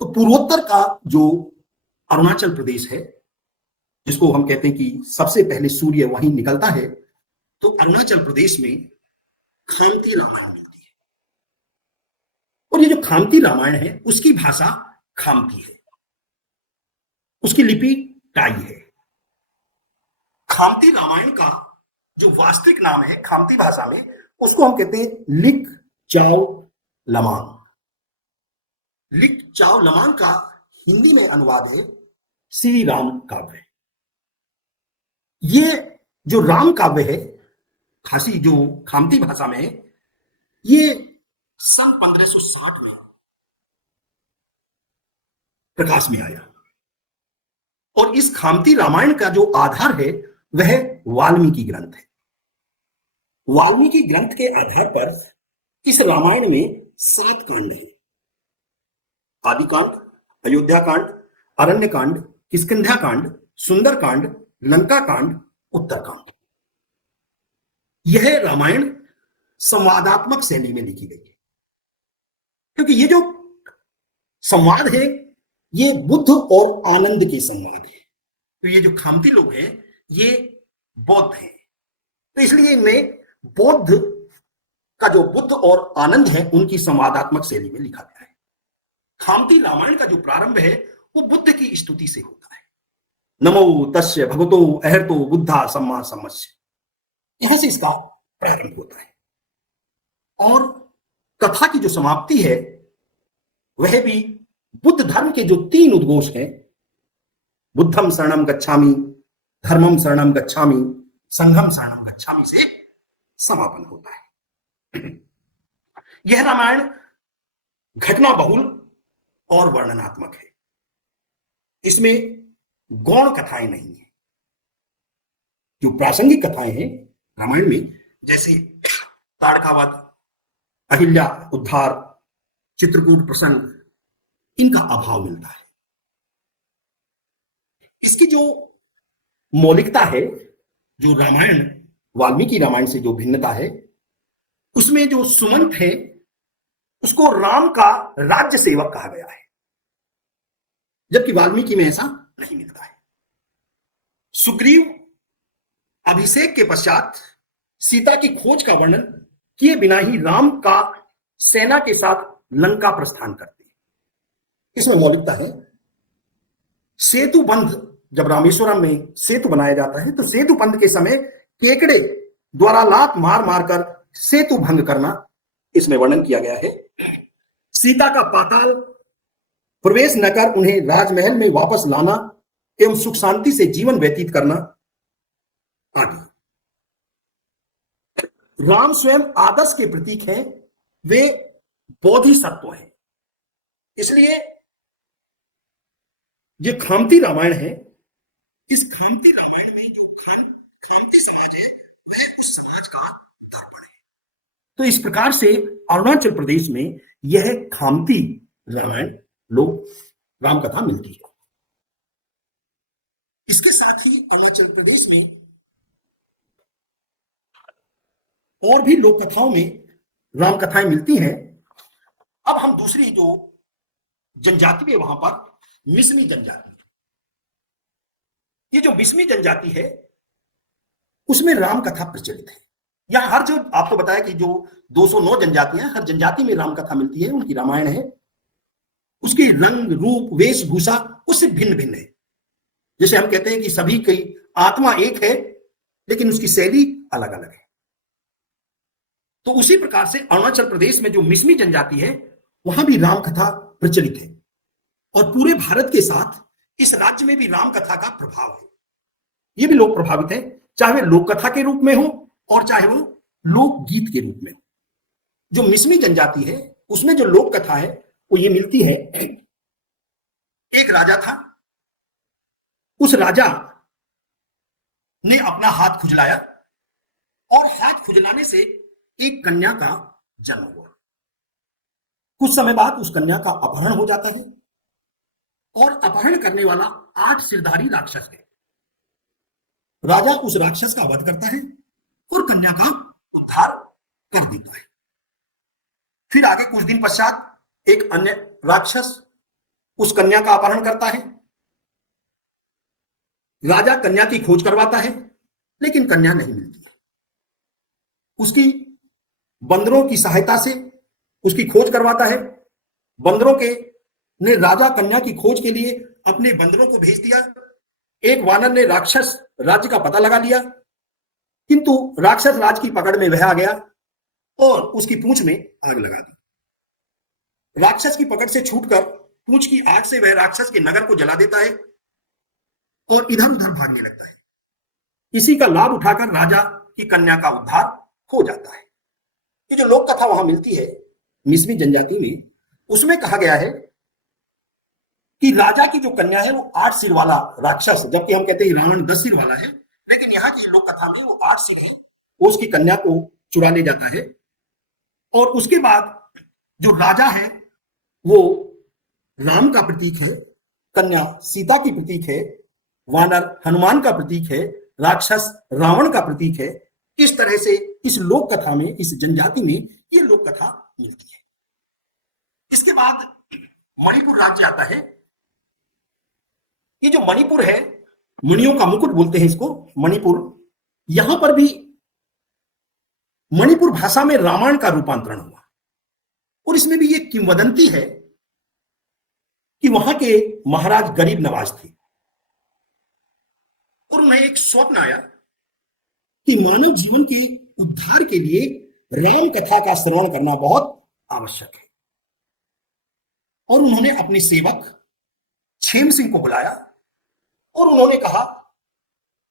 तो पूर्वोत्तर का जो अरुणाचल प्रदेश है, जिसको हम कहते हैं कि सबसे पहले सूर्य वहीं निकलता है, तो अरुणाचल प्रदेश में खामती रामायण मिलती है। और ये जो खामती रामायण है, उसकी भाषा खामती है, उसकी लिपि टाई है। खामती रामायण का जो वास्तविक नाम है खामती भाषा में, उसको हम कहते हैं लिक चाओ लमांग। लिक चाओ लमांग का हिंदी में अनुवाद है श्री राम काव्य। ये जो राम काव्य है, खासी जो खामती भाषा में है, ये सन 1560 में प्रकाश में आया। और इस खामती रामायण का जो आधार है वह वाल्मीकि ग्रंथ है। वाल्मीकि ग्रंथ के आधार पर इस रामायण में 7 कांड हैं। आदि कांड, अयोध्या कांड, अरण्य कांड, किष्किंधा कांड, सुंदर कांड, लंका कांड, उत्तर कांड। यह रामायण संवादात्मक शैली में लिखी गई है, क्योंकि ये जो संवाद है ये बुद्ध और आनंद के संवाद है। तो ये जो खामती लोग हैं ये बौद्ध हैं, तो इसलिए इनमें बौद्ध का जो बुद्ध और आनंद है उनकी संवादात्मक शैली में लिखा गया है। खामती रामायण का जो प्रारंभ है वो बुद्ध की स्तुति से होता है। नमो तस्य भगवतो अहर्तो बुद्धा सम्मा सम्मस्य, यहां से इसका प्रारंभ होता है। और कथा की जो समाप्ति है वह भी बुद्ध धर्म के जो 3 उद्घोष हैं, बुद्धम शरणम गच्छामि, धर्मम शरणम गच्छामि, संघम शरणम गच्छामि, से समापन होता है। यह रामायण घटना बहुल और वर्णनात्मक है। इसमें गौण कथाएं नहीं है। जो प्रासंगिक कथाएं हैं रामायण में, जैसे ताड़कावध, अहिल्या उद्धार, चित्रकूट प्रसंग, इनका अभाव मिलता है। इसकी जो मौलिकता है, जो रामायण वाल्मीकि रामायण से जो भिन्नता है, उसमें जो सुमंत है उसको राम का राज्य सेवक कहा गया है, जबकि वाल्मीकि में ऐसा नहीं मिलता है। सुग्रीव अभिषेक के पश्चात सीता की खोज का वर्णन किए बिना ही राम का सेना के साथ लंका प्रस्थान करते हैं। इसमें मौलिकता है। सेतु बंध, जब रामेश्वरम में सेतु बनाया जाता है तो सेतु बंध के समय केकड़े द्वारा लात मार मारकर सेतु भंग करना इसमें वर्णन किया गया है। सीता का पाताल प्रवेश न कर उन्हें राजमहल में वापस लाना एवं सुख शांति से जीवन व्यतीत करना आदि। राम स्वयं आदर्श के प्रतीक हैं, वे बोधिसत्व हैं। इसलिए ये खामती रामायण है। इस खामती रामायण में जो खामती समाज है वह उस समाज का दर्पण है। तो इस प्रकार से अरुणाचल प्रदेश में यह खामती रामायण लोग रामकथा मिलती है। इसके साथ ही अरुणाचल प्रदेश में और भी लोक कथाओं में राम कथाएं मिलती हैं। अब हम दूसरी जो जनजाति है वहां पर मिसमी जनजाति, ये जो मिसमी जनजाति है उसमें राम कथा प्रचलित है। यहां हर जो आपको बताया कि जो 209 जनजातियां, हर जनजाति में राम कथा मिलती है, उनकी रामायण है, उसकी रंग रूप वेशभूषा उससे भिन्न भिन्न है। जैसे हम कहते हैं कि सभी की आत्मा एक है लेकिन उसकी शैली अलग अलग है। तो उसी प्रकार से अरुणाचल प्रदेश में जो मिसमी जनजाति है वहां भी राम कथा प्रचलित है और पूरे भारत के साथ इस राज्य में भी राम कथा का प्रभाव है। ये भी लोग प्रभावित है, चाहे वे लोक कथा के रूप में हो और चाहे वो लोकगीत के रूप में हो। जो मिसमी जनजाति है उसमें जो लोक कथा है वो ये मिलती है। एक राजा था, उस राजा ने अपना हाथ खुजलाया और हाथ खुजलाने से एक कन्या का जन्म हुआ। कुछ समय बाद उस कन्या का अपहरण हो जाता है और अपहरण करने वाला 8 सिरधारी राक्षस है। राजा उस राक्षस का वध करता है और कन्या का उद्धार कर देता है। फिर आगे कुछ दिन पश्चात एक अन्य राक्षस उस कन्या का अपहरण करता है। राजा कन्या की खोज करवाता है लेकिन कन्या नहीं मिलती है। उसकी बंदरों की सहायता से उसकी खोज करवाता है। बंदरों के ने राजा कन्या की खोज के लिए अपने बंदरों को भेज दिया। एक वानर ने राक्षस राज्य का पता लगा लिया, किंतु राक्षस राज की पकड़ में वह आ गया और उसकी पूंछ में आग लगा दी। राक्षस की पकड़ से छूटकर पूंछ की आग से वह राक्षस के नगर को जला देता है और इधर उधर भागने लगता है। इसी का लाभ उठाकर राजा की कन्या का उद्धार हो जाता है। ये जो लोक कथा वहां मिलती है मिसमी जनजाति में, उसमें कहा गया है कि राजा की जो कन्या है वो 8 सिर वाला राक्षस, जबकि हम कहते हैं रावण 10 सिर वाला है, लेकिन यहाँ की लोक कथा में वो 8 सिर है, वो उसकी कन्या को चुरा ले जाता है। और उसके बाद जो राजा है वो राम का प्रतीक है, कन्या सीता की प्रतीक है, वानर हनुमान का प्रतीक है, राक्षस रावण का प्रतीक है। इस तरह से इस लोक कथा में, इस जनजाति में ये लोक कथा मिलती है। इसके बाद मणिपुर राज्य आता है। ये जो मणिपुर है, मणियों का मुकुट बोलते हैं इसको, मणिपुर, यहां पर भी मणिपुर भाषा में रामायण का रूपांतरण हुआ और इसमें भी ये किंवदंती है कि वहां के महाराज गरीब नवाज थे और उन्हें एक स्वप्न आया कि मानव जीवन के उद्धार के लिए राम कथा का श्रवण करना बहुत आवश्यक है। और उन्होंने अपने सेवक क्षेम सिंह को बुलाया और उन्होंने कहा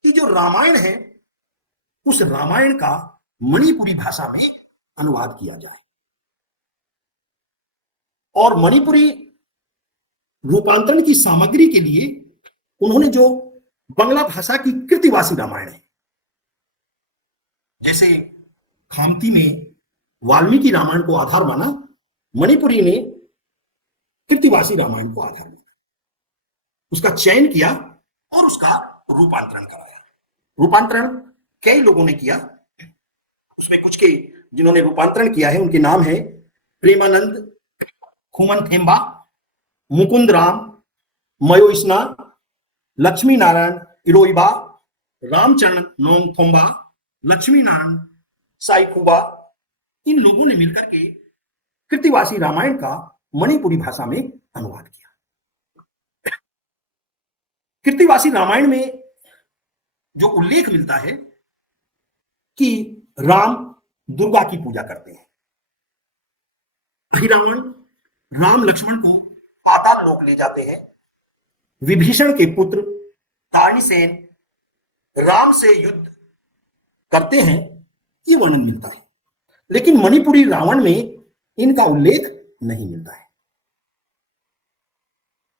कि जो रामायण है उस रामायण का मणिपुरी भाषा में अनुवाद किया जाए। और मणिपुरी रूपांतरण की सामग्री के लिए उन्होंने जो बंगला भाषा की कृतिवासी रामायण है, जैसे खामती में वाल्मीकि रामायण को आधार माना, मणिपुरी ने कृतिवासी रामायण को आधार माना, उसका चयन किया और उसका रूपांतरण कराया। रूपांतरण कई लोगों ने किया, उसमें कुछ के जिन्होंने रूपांतरण किया है उनके नाम है प्रेमानंद, खुमन थेम्बा, मुकुंद राम, मयोइस्ना, लक्ष्मी नारायण इरोइबा, रामचरण नोंगथोम्बा, लक्ष्मी नारायण साइकुबा। इन लोगों ने मिलकर के कृतिवासी रामायण का मणिपुरी भाषा में अनुवाद किया। कृतिवासी रामायण में जो उल्लेख मिलता है कि राम दुर्गा की पूजा करते हैं। अहिरावण राम लक्ष्मण को पाताल लोक ले जाते हैं। विभीषण के पुत्र ताड़ीसेन राम से युद्ध करते हैं, ये वर्णन मिलता है, लेकिन मणिपुरी रावण में इनका उल्लेख नहीं मिलता है।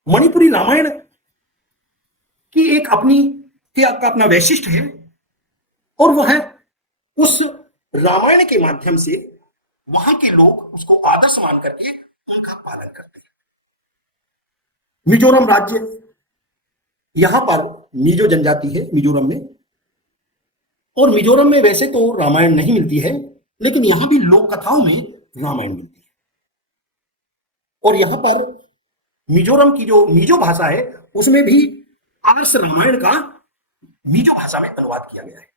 मणिपुरी रामायण की एक अपना वैशिष्ट्य है और वह है उस रामायण के माध्यम से वहां के लोग उसको आदर्श मान करके उनका पालन करते हैं। मिजोरम राज्य, यहां पर मिजो जनजाति है मिजोरम में, और मिजोरम में वैसे तो रामायण नहीं मिलती है, लेकिन यहां भी लोक कथाओं में रामायण मिलती है। और यहां पर मिजोरम की जो मिजो भाषा है उसमें भी आर्ष रामायण का मिजो भाषा में अनुवाद किया गया है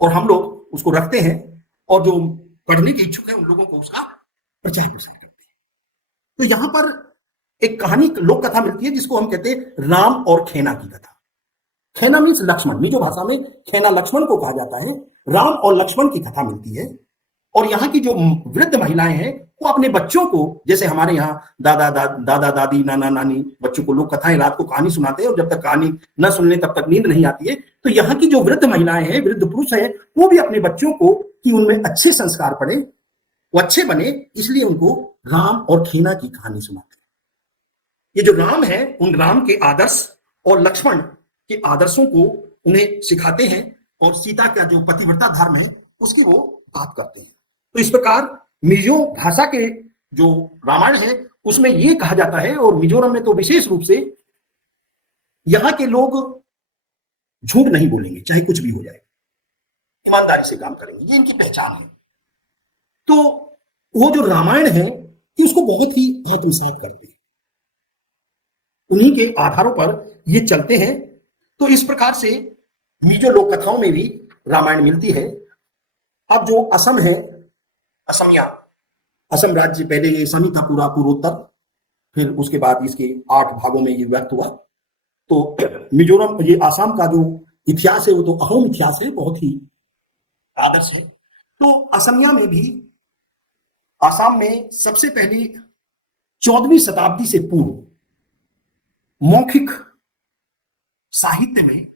और हम लोग उसको रखते हैं और जो पढ़ने के इच्छुक है उन लोगों को उसका प्रचार प्रसार करते हैं। तो यहां पर एक कहानी लोक कथा मिलती है जिसको हम कहते हैं राम और खेना की कथा। खेना मीन्स लक्ष्मण, मिजो भाषा में खेना लक्ष्मण को कहा जाता है। राम और लक्ष्मण की कथा मिलती है और यहाँ की जो वृद्ध महिलाएं हैं वो अपने बच्चों को, जैसे हमारे यहाँ दादा दादी नाना नानी बच्चों को लोग कथाएं रात को कहानी सुनाते हैं और जब तक कहानी न सुन ले तब तक नींद नहीं आती है। तो यहाँ की जो वृद्ध महिलाएं हैं, वृद्ध पुरुष हैं, वो भी अपने बच्चों को कि उनमें अच्छे संस्कार पड़े, वो अच्छे बने, इसलिए उनको राम और खेना की कहानी सुनाते हैं। ये जो राम है उन राम के आदर्श और लक्ष्मण के आदर्शों को उन्हें सिखाते हैं और सीता का जो पतिव्रता धर्म है उसकी वो बात करते हैं। तो इस प्रकार मिजो भाषा के जो रामायण है उसमें ये कहा जाता है, और मिजोरम में तो विशेष रूप से यहां के लोग झूठ नहीं बोलेंगे, चाहे कुछ भी हो जाए, ईमानदारी से काम करेंगे, ये इनकी पहचान है। तो वो जो रामायण है कि उसको बहुत ही आत्मसात करते हैं, उन्हीं के आधारों पर ये चलते हैं। तो इस प्रकार से मिजो लोक कथाओं में भी रामायण मिलती है। अब जो असम है, असमिया, असम राज्य पहले ये समी था पूरा पूर्वोत्तर, फिर उसके बाद इसके 8 भागों में ये व्यक्त हुआ। तो मिजोरम, ये आसाम का जो इतिहास है वो तो अहोम इतिहास है, बहुत ही आदर्श है। तो असमिया में भी, आसाम में सबसे पहले 14वीं शताब्दी से पूर्व मौखिक साहित्य में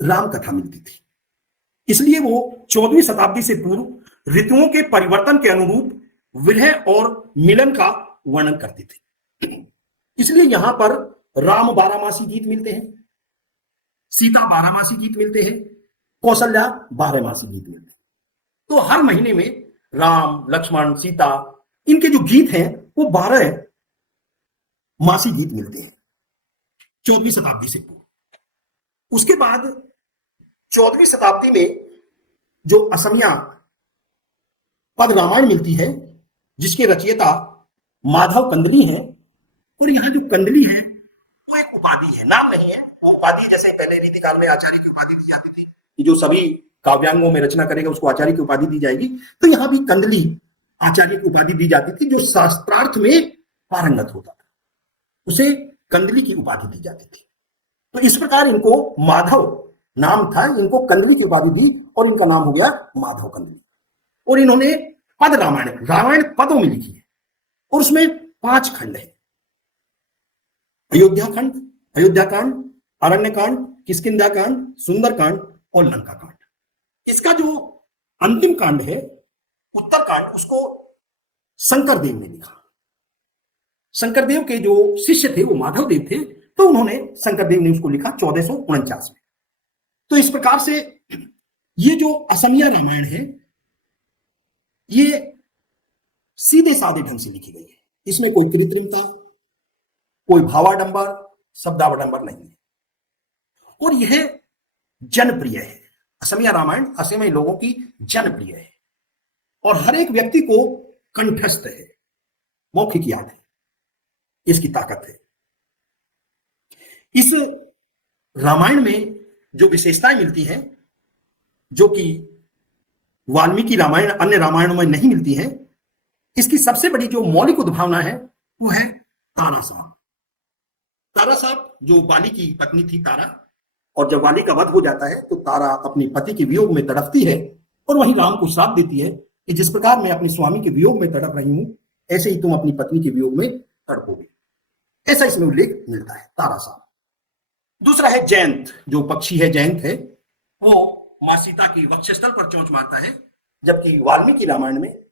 राम कथा मिलती थी, इसलिए वो 14वीं शताब्दी से पूर्व ऋतुओं के परिवर्तन के अनुरूप विरह और मिलन का वर्णन करते थे। इसलिए यहां पर राम 12मासी गीत मिलते हैं, सीता 12मासी गीत मिलते हैं, कौशल्या 12मासी गीत मिलते हैं। तो हर महीने में राम, लक्ष्मण, सीता, इनके जो गीत हैं वो 12 मासी गीत मिलते हैं 14वीं शताब्दी से पूर्व। उसके बाद 14वीं शताब्दी में जो असमिया पद रामायण मिलती है जिसके रचयिता माधव कंदली हैं, और यहाँ जो कंदली है वो एक उपाधि है, नाम नहीं है। वो उपाधि जैसे पहले रीतिकाल में आचार्य की उपाधि दी जाती थी कि जो सभी काव्यांगों में रचना करेगा उसको आचार्य की उपाधि दी जाएगी, तो यहाँ भी कंदली आचार्य की उपाधि दी जाती थी। जो शास्त्रार्थ में पारंगत होता था उसे कंदली की उपाधि दी जाती थी। तो इस प्रकार इनको माधव नाम था, इनको कंदली की उपाधि दी और इनका नाम हो गया माधव कंदली। और इन्होंने पद रामायण, रामायण पदों में लिखी है और उसमें 5 खंड है, अयोध्या खंड, अयोध्या कांड, अरण्य कांड, किष्किंधा कांड, सुंदर कांड और लंका कांड। इसका जो अंतिम कांड है उत्तर कांड, उसको शंकर देव ने लिखा। शंकर देव के जो शिष्य थे वो माधव देव थे, तो उन्होंने, शंकर देव ने उसको लिखा 1449 में। तो इस प्रकार से ये जो असमिया रामायण है ये सीधे साधे ढंग से लिखी गई है, इसमें कोई कृत्रिमता, कोई भावाडंबर, शब्दावडंबर नहीं है, और यह जनप्रिय है। असमिया रामायण असमिया लोगों की जनप्रिय है और हर एक व्यक्ति को कंठस्थ है, मौखिक याद है, इसकी ताकत है। इस रामायण में जो विशेषताएं मिलती हैं जो कि वाल्मीकि रामायण अन्य रामायणों में नहीं मिलती हैं, इसकी सबसे बड़ी जो मौलिक उद्भावना है वो है तारा साहब। तारा साहब जो वाली की पत्नी थी तारा, और जब वाली का वध हो जाता है तो तारा अपने पति के वियोग में तड़पती है और वहीं राम को श्राप देती है कि जिस प्रकार मैं अपने स्वामी के वियोग में तड़प रही हूं ऐसे ही तुम अपनी पत्नी के वियोग में तड़पोगे, ऐसा इसमें उल्लेख मिलता है तारा साहब। दूसरा है जयंत, जो पक्षी है जयंत है, वो मां सीता की वक्षस्थल पर चोंच मारता है, जबकि वाल्मीकि रामायण में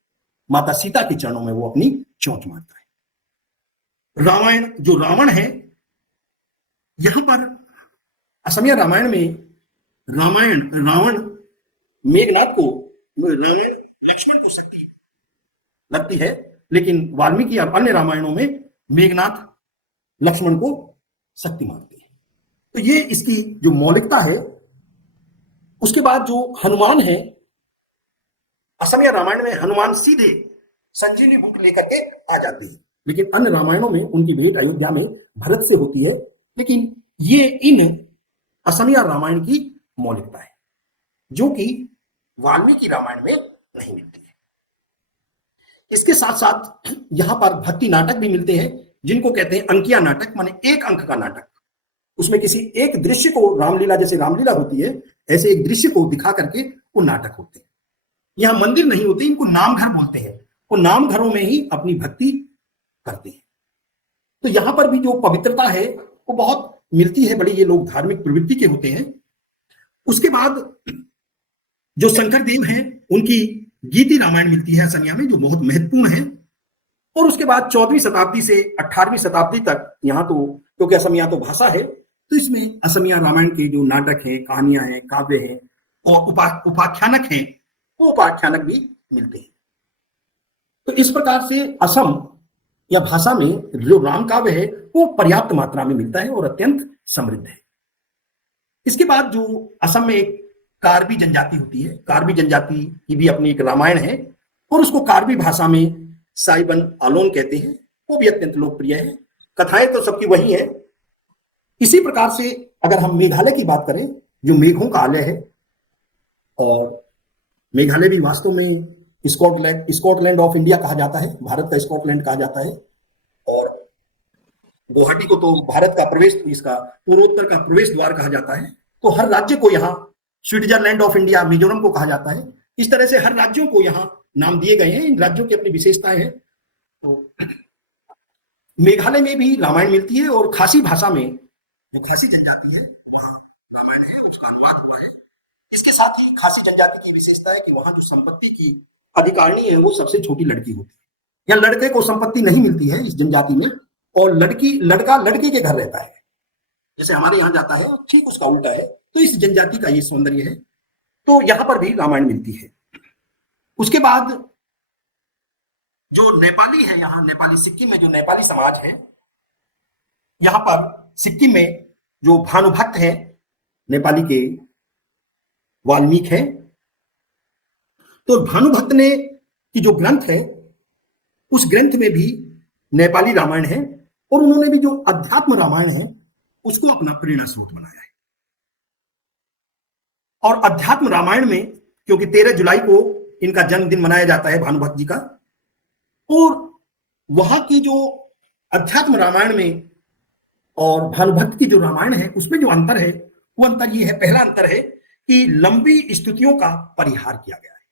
माता सीता के चरणों में वो अपनी चोंच मारता है। रामायण जो रावण है, यहां पर असमिया रामायण में रावण मेघनाथ को, रावण लक्ष्मण को शक्ति लगती है, लेकिन वाल्मीकि और अन्य रामायणों में मेघनाथ लक्ष्मण को शक्ति मानते हैं। तो ये इसकी जो मौलिकता है। उसके बाद जो हनुमान है, असमिया रामायण में हनुमान सीधे संजीवनी बूट लेकर के आ जाते हैं, लेकिन अन्य रामायणों में उनकी भेंट अयोध्या में भरत से होती है। लेकिन ये इन असमिया रामायण की मौलिकता है जो कि वाल्मीकि रामायण में नहीं मिलती है। इसके साथ साथ यहां पर भक्ति नाटक भी मिलते हैं जिनको कहते हैं अंकिया नाटक, माने एक अंक का नाटक। उसमें किसी एक दृश्य को, रामलीला जैसे रामलीला होती है ऐसे एक दृश्य को दिखा करके वो नाटक होते हैं। यहां मंदिर नहीं होते, इनको नाम घर बोलते हैं। वो नाम घरों में ही अपनी भक्ति करते हैं। तो यहां पर भी जो पवित्रता है वो बहुत मिलती है, बड़े ये लोग धार्मिक प्रवृत्ति के होते हैं। उसके बाद जो शंकर देव हैं उनकी गीति रामायण मिलती है असमिया में, जो बहुत महत्वपूर्ण है। और उसके बाद 14वीं शताब्दी से 18वीं शताब्दी तक यहाँ तो, क्योंकि असमिया तो भाषा है, तो इसमें असमिया रामायण के जो नाटक हैं, कहानियां हैं, काव्य हैं और उपाख्यानक हैं, वो उपाख्यानक भी मिलते हैं। तो इस प्रकार से असम या भाषा में जो राम काव्य है वो पर्याप्त मात्रा में मिलता है और अत्यंत समृद्ध है। इसके बाद जो असम में एक कार्बी जनजाति होती है, कार्बी जनजाति की भी अपनी एक रामायण है और उसको कार्बी भाषा में साइबन आलोन कहते हैं। वो भी अत्यंत लोकप्रिय है। कथाएं तो सबकी वही है। इसी प्रकार से अगर हम मेघालय की बात करें, जो मेघों का आलय है, और मेघालय भी वास्तव में स्कॉटलैंड ऑफ इंडिया कहा जाता है, भारत का स्कॉटलैंड कहा जाता है। और गुवाहाटी को तो भारत का प्रवेश, इसका पूर्वोत्तर का प्रवेश द्वार कहा जाता है। तो हर राज्य को यहाँ स्विट्जरलैंड ऑफ इंडिया, मिजोरम को कहा जाता है। इस तरह से हर राज्यों को यहाँ नाम दिए गए हैं। इन राज्यों की अपनी विशेषताएं हैं। तो मेघालय में भी रामायण मिलती है और खासी भाषा में, जो खासी जनजाति है, वहां रामायण है, उसका अनुवाद हुआ है। इसके साथ ही खासी जनजाति की विशेषता है कि वहां जो संपत्ति की अधिकारिणी है वो सबसे छोटी लड़की होती है। या लड़के को संपत्ति नहीं मिलती है इस जनजाति में, और लड़का लड़की के घर रहता है। जैसे हमारे यहाँ जाता है ठीक उसका उल्टा है। तो इस जनजाति का ये सौंदर्य है। तो यहां पर भी रामायण मिलती है। उसके बाद जो नेपाली है, यहाँ नेपाली सिक्किम में जो नेपाली समाज है, यहां पर सिक्किम में जो भानुभक्त है नेपाली के वाल्मीकि है, तो भानुभक्त ने की जो ग्रंथ है उस ग्रंथ में भी नेपाली रामायण है और उन्होंने भी जो अध्यात्म रामायण है उसको अपना प्रेरणा स्रोत बनाया है। और अध्यात्म रामायण में, क्योंकि 13 जुलाई को इनका जन्मदिन मनाया जाता है भानुभक्त जी का, और वहां की जो अध्यात्म रामायण में और भानुभक्त की जो रामायण है उसमें जो अंतर है वो अंतर ये है, पहला अंतर है कि लंबी स्तुतियों का परिहार किया गया है।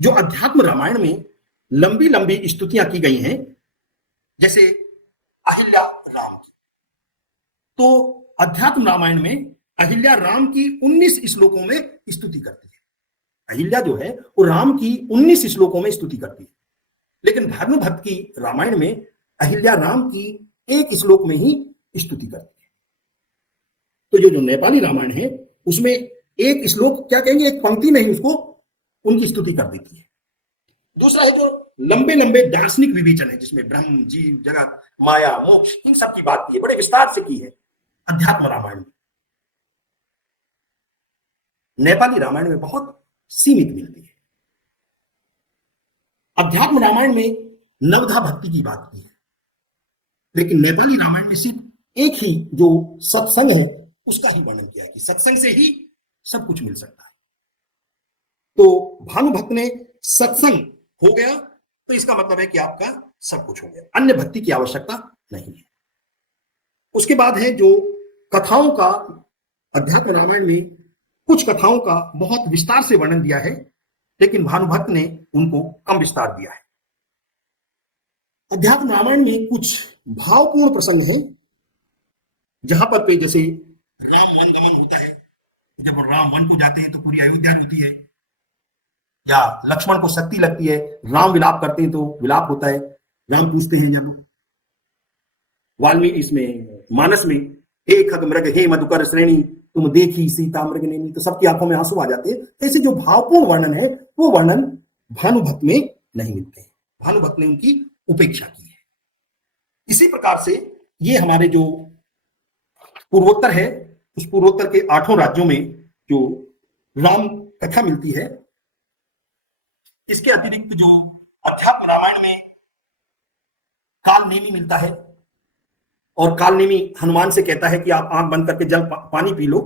जो अध्यात्म रामायण में लंबी लंबी स्तुतियां की गई हैं, जैसे अहिल्या राम की, तो अध्यात्म रामायण में अहिल्या राम की 19 श्लोकों में स्तुति करती है। अहिल्या जो है वो राम की 19 श्लोकों में स्तुति करती है। लेकिन भानुभक्त की रामायण में अहिल्या राम की एक श्लोक में ही स्तुति करती है। तो जो नेपाली रामायण है उसमें एक श्लोक, क्या कहेंगे, एक पंक्ति नहीं, उसको उनकी स्तुति कर देती है। दूसरा है जो लंबे लंबे दार्शनिक विवेचन है, जिसमें ब्रह्म, जीव, जगत, माया, मोक्ष, इन सब की बात की है, बड़े विस्तार से की है अध्यात्म रामायण में। नेपाली रामायण में बहुत सीमित मिलती है। अध्यात्म रामायण में नवधा भक्ति की बात की है, लेकिन नेपाली रामायण में सिर्फ एक ही जो सत्संग है उसका ही वर्णन किया है कि सत्संग से ही सब कुछ मिल सकता है। तो भानुभक्त ने सत्संग हो गया तो इसका मतलब है कि आपका सब कुछ हो गया, अन्य भक्ति की आवश्यकता नहीं है। उसके बाद है जो कथाओं का, अध्यात्म रामायण में कुछ कथाओं का बहुत विस्तार से वर्णन दिया है, लेकिन भानुभक्त ने उनको कम विस्तार दिया है। अध्यात्म रामायण में कुछ भावपूर्ण प्रसंग हैं, जहां पर पे जैसे राम वन गमन होता है, जब राम वन को जाते हैं तो पूरी अयोध्या होती है, या लक्ष्मण को शक्ति लगती है, राम विलाप करते हैं तो विलाप होता है, राम पूछते हैं जब वाल्मीकि इसमें मानस में, हे खग मृग हे मधुकर श्रेणी तुम देखी सीता मृग नेमी, तो सबकी आंखों में आंसू आ जाते हैं। ऐसे जो भावपूर्ण वर्णन है वो वर्णन भानुभक्त में नहीं मिलते हैं। भानुभक्त ने उनकी उपेक्षा की है। इसी प्रकार से ये हमारे जो पूर्वोत्तर है, उस पूर्वोत्तर के 8 राज्यों में जो राम कथा मिलती है इसके अतिरिक्त जो अध्यात्म रामायण में काल नेमी मिलता है, और काल नेमी हनुमान से कहता है कि आप आंख बंद करके जल पानी पी लो,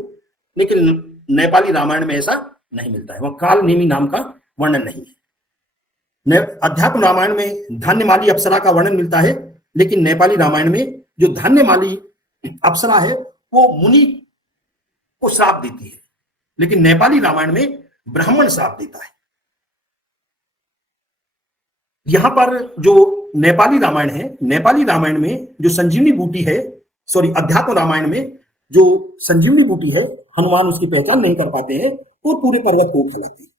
लेकिन नेपाली रामायण में ऐसा नहीं मिलता है, वह काल नेमी नाम का वर्णन नहीं है। अध्यात्म रामायण में धन्यमाली अप्सरा का वर्णन मिलता है, लेकिन नेपाली रामायण में जो धन्यमाली अप्सरा है वो मुनि को श्राप देती है, लेकिन नेपाली रामायण में ब्राह्मण श्राप देता है। यहां पर जो नेपाली रामायण है, नेपाली रामायण में जो संजीवनी बूटी है, सॉरी अध्यात्म रामायण में जो संजीवनी बूटी है, हनुमान उसकी पहचान नहीं कर पाते हैं और पूरे पर्वत को उठा लेते हैं,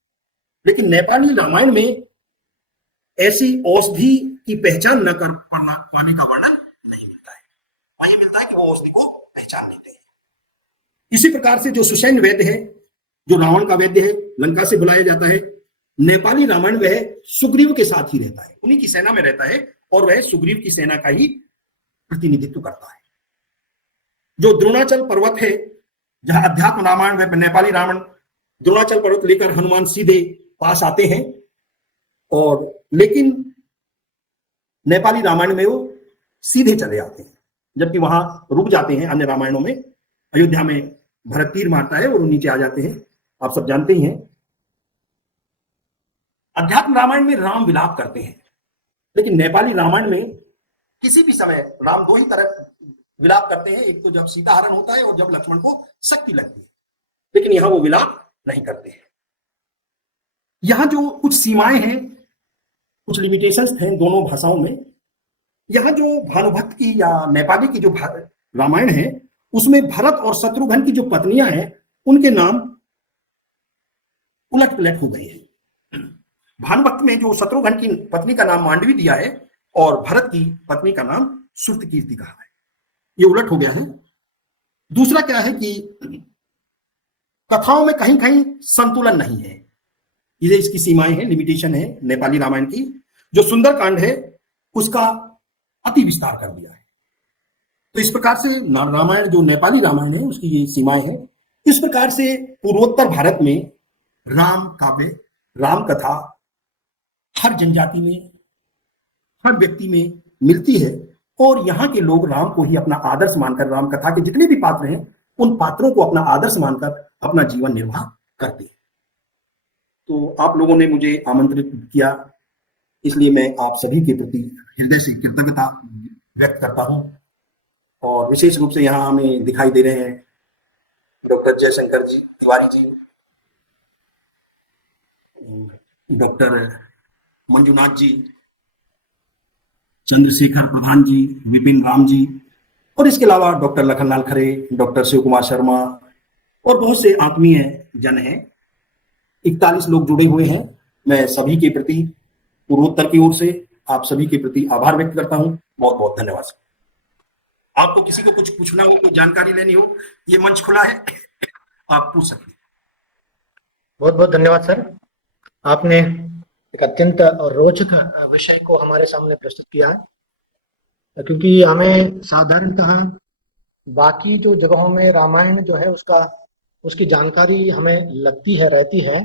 लेकिन नेपाली रामायण में ऐसी औषधि की पहचान न कर पाने का वर्णन नहीं मिलता है। वही मिलता है कि वो औषधि को पहचान लेते हैं। इसी प्रकार से जो सुसैन वैद्य है, जो रावण का वैद्य है, लंका से बुलाया जाता है, नेपाली रामायण वह सुग्रीव के साथ ही रहता है, उन्हीं की सेना में रहता है और वह सुग्रीव की सेना का ही प्रतिनिधित्व करता है। जो द्रोणाचल पर्वत है, जहां अध्यात्म रामायण वह नेपाली रामायण द्रोणाचल पर्वत लेकर हनुमान सीधे पास आते हैं, और लेकिन नेपाली रामायण में वो सीधे चले आते हैं, जबकि वहां रुक जाते हैं। अन्य रामायणों में अयोध्या में भरत तीर मारता है और वो नीचे आ जाते हैं, आप सब जानते ही हैं। अध्यात्म रामायण में राम विलाप करते हैं, लेकिन नेपाली रामायण में किसी भी समय राम दो ही तरह विलाप करते हैं, एक तो जब सीता हरण होता है और जब लक्ष्मण को शक्ति लगती है, लेकिन यहां वो विलाप नहीं करते हैं। यहां जो कुछ सीमाएं हैं, कुछ लिमिटेशंस हैं दोनों भाषाओं में। यहां जो भानुभक्त की या नेपाली की जो रामायण है, उसमें भरत और शत्रुघ्न की जो पत्नियां हैं, उनके नाम उलट पुलट हो गए हैं। भानुभक्त में जो शत्रुघ्न की पत्नी का नाम मांडवी दिया है और भरत की पत्नी का नाम श्रुतकीर्ति कहा है, ये उलट हो गया है। दूसरा क्या है कि कथाओं में कहीं कहीं संतुलन नहीं है, ये इसकी सीमाएं हैं, लिमिटेशन है नेपाली रामायण की। जो सुंदरकांड है उसका अति विस्तार कर दिया है। तो इस प्रकार से रामायण, जो नेपाली रामायण है, उसकी ये सीमाएं हैं। इस प्रकार से पूर्वोत्तर भारत में राम काव्य, राम कथा हर जनजाति में, हर व्यक्ति में मिलती है, और यहाँ के लोग राम को ही अपना आदर्श मानकर, राम कथा के जितने भी पात्र हैं उन पात्रों को अपना आदर्श मानकर अपना जीवन निर्वाह करते हैं। तो आप लोगों ने मुझे आमंत्रित किया, इसलिए मैं आप सभी के प्रति हृदय से कृतज्ञता व्यक्त करता हूं। और विशेष रूप से यहाँ हमें दिखाई दे रहे हैं डॉक्टर जयशंकर जी तिवारी जी, डॉक्टर मंजुनाथ जी, चंद्रशेखर प्रधान जी, विपिन राम जी, और इसके अलावा डॉक्टर लखनलाल खरे, डॉक्टर शिव कुमार शर्मा और बहुत से आत्मीय जन हैं। 41 लोग जुड़े हुए हैं। मैं सभी के प्रति पूर्वोत्तर की ओर से आप सभी के प्रति आभार व्यक्त करता हूं। बहुत बहुत धन्यवाद। आपको किसी को कुछ पूछना हो, कोई जानकारी लेनी हो, ये मंच खुला है, आप पूछ सकते हैं। बहुत बहुत धन्यवाद सर, आपने एक अत्यंत रोचक विषय को हमारे सामने प्रस्तुत किया है, क्योंकि हमें साधारणतः बाकी जो जगहों में रामायण जो है उसकी जानकारी हमें लगती है, रहती है,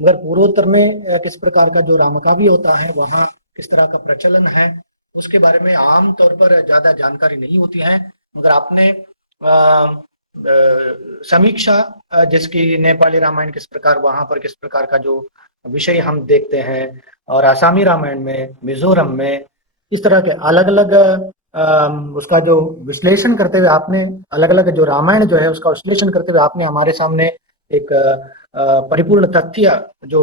मगर पूर्वोत्तर में किस प्रकार का जो रामकाव्य होता है, वहाँ किस तरह का प्रचलन है, उसके बारे में आम तौर पर ज्यादा जानकारी नहीं होती है। मगर आपने समीक्षा जिसकी नेपाली रामायण किस प्रकार, वहां पर किस प्रकार का जो विषय हम देखते हैं, और आसामी रामायण में, मिजोरम में, इस तरह के अलग अलग उसका जो विश्लेषण करते हुए आपने, अलग अलग जो रामायण जो है उसका विश्लेषण करते हुए आपने हमारे सामने एक परिपूर्ण तथ्य, जो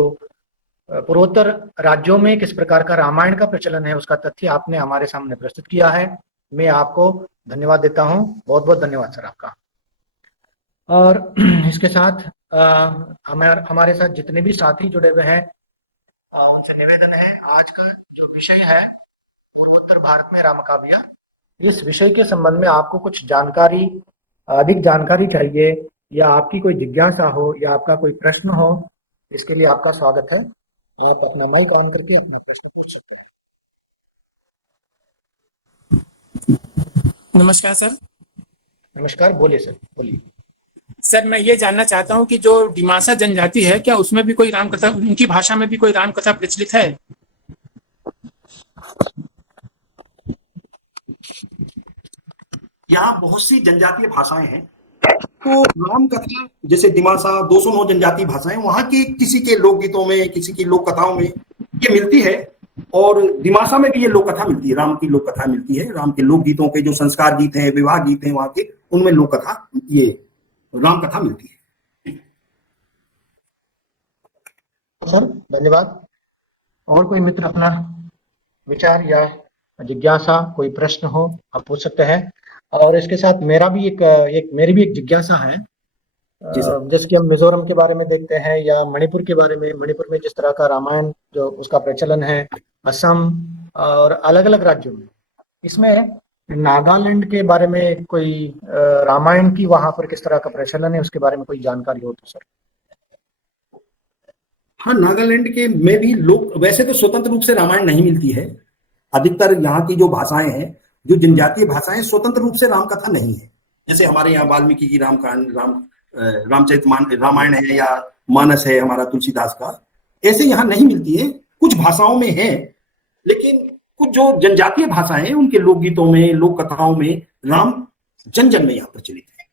पूर्वोत्तर राज्यों में किस प्रकार का रामायण का प्रचलन है, उसका तथ्य आपने हमारे सामने प्रस्तुत किया है। मैं आपको धन्यवाद देता हूँ, बहुत बहुत धन्यवाद सर आपका। और इसके साथ हमारे साथ जितने भी साथी जुड़े हुए हैं, उनसे निवेदन है, आज का जो विषय है पूर्वोत्तर भारत में रामकाव्य, इस विषय के संबंध में आपको कुछ जानकारी, अधिक जानकारी चाहिए, या आपकी कोई जिज्ञासा हो, या आपका कोई प्रश्न हो, इसके लिए आपका स्वागत है। आप अपना माइक ऑन करके अपना प्रश्न पूछ सकते हैं। नमस्कार सर। नमस्कार, बोलिए सर, बोलिए। सर मैं ये जानना चाहता हूँ कि जो डिमासा जनजाति है, क्या उसमें भी कोई रामकथा, उनकी भाषा में भी कोई रामकथा प्रचलित है? यहाँ बहुत सी जनजातीय भाषाएं हैं। तो राम कथा जैसे दिमासा 209 जनजातीय भाषाएं, वहां के किसी के लोकगीतों में, किसी की लोक कथाओं में ये मिलती है। और दिमासा में भी ये लोक कथा मिलती है, राम की लोक कथा मिलती है। राम के लोकगीतों के जो संस्कार गीत हैं, विवाह गीत हैं वहां के, उनमें लोक कथा, ये राम कथा मिलती है। सर धन्यवाद। और कोई मित्र अपना विचार या जिज्ञासा, कोई प्रश्न हो, आप पूछ सकते हैं। और इसके साथ मेरी भी एक जिज्ञासा है। जैसे कि हम मिजोरम के बारे में देखते हैं या मणिपुर के बारे में, मणिपुर में जिस तरह का रामायण जो उसका प्रचलन है, असम और अलग अलग राज्यों में, इसमें नागालैंड के बारे में कोई रामायण की वहां पर किस तरह का प्रचलन है, उसके बारे में कोई जानकारी हो तो सर। हाँ, नागालैंड के में भी लोग, वैसे तो स्वतंत्र रूप से रामायण नहीं मिलती है। अधिकतर यहाँ की जो भाषाएं हैं, जो जनजातीय भाषाएं, स्वतंत्र रूप से राम कथा नहीं है। जैसे हमारे यहाँ वाल्मीकि की रामकांड, रामचरित रामायण है या मानस है हमारा तुलसीदास का, ऐसे यहाँ नहीं मिलती है। कुछ भाषाओं में है, लेकिन कुछ जो जनजातीय भाषाएं हैं उनके लोकगीतों में, लोक कथाओं में राम जन जन में यहाँ प्रचलित है,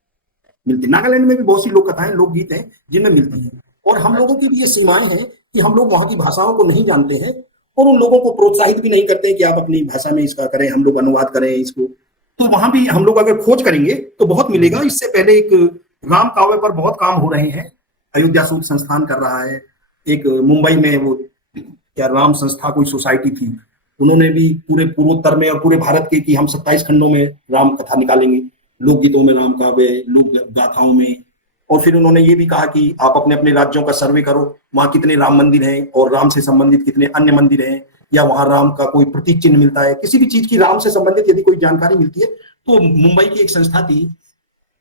मिलती। नागालैंड में भी बहुत सी लोक कथाएं, लोकगीत हैं जिनमें मिलती है। और हम लोगों की भी ये सीमाएं हैं कि हम लोग वहां की भाषाओं को नहीं जानते हैं और उन लोगों को प्रोत्साहित भी नहीं करते कि आप अपनी भाषा में इसका करें, हम लोग अनुवाद करें इसको। तो वहां भी हम लोग अगर खोज करेंगे तो बहुत मिलेगा। इससे पहले एक राम काव्य पर बहुत काम हो रहे हैं, अयोध्या सूत्र संस्थान कर रहा है। एक मुंबई में वो क्या राम संस्था कोई सोसाइटी थी, उन्होंने भी पूरे पूर्वोत्तर में और पूरे भारत के कि हम 27 खंडों में राम कथा निकालेंगे, लोकगीतों में राम काव्य, लोक गाथाओं में। और फिर उन्होंने ये भी कहा कि आप अपने अपने राज्यों का सर्वे करो, वहां कितने राम मंदिर हैं और राम से संबंधित कितने अन्य मंदिर हैं, या वहां राम का कोई प्रतीक चिन्ह मिलता है, किसी भी चीज की राम से संबंधित यदि कोई जानकारी मिलती है। तो मुंबई की एक संस्था थी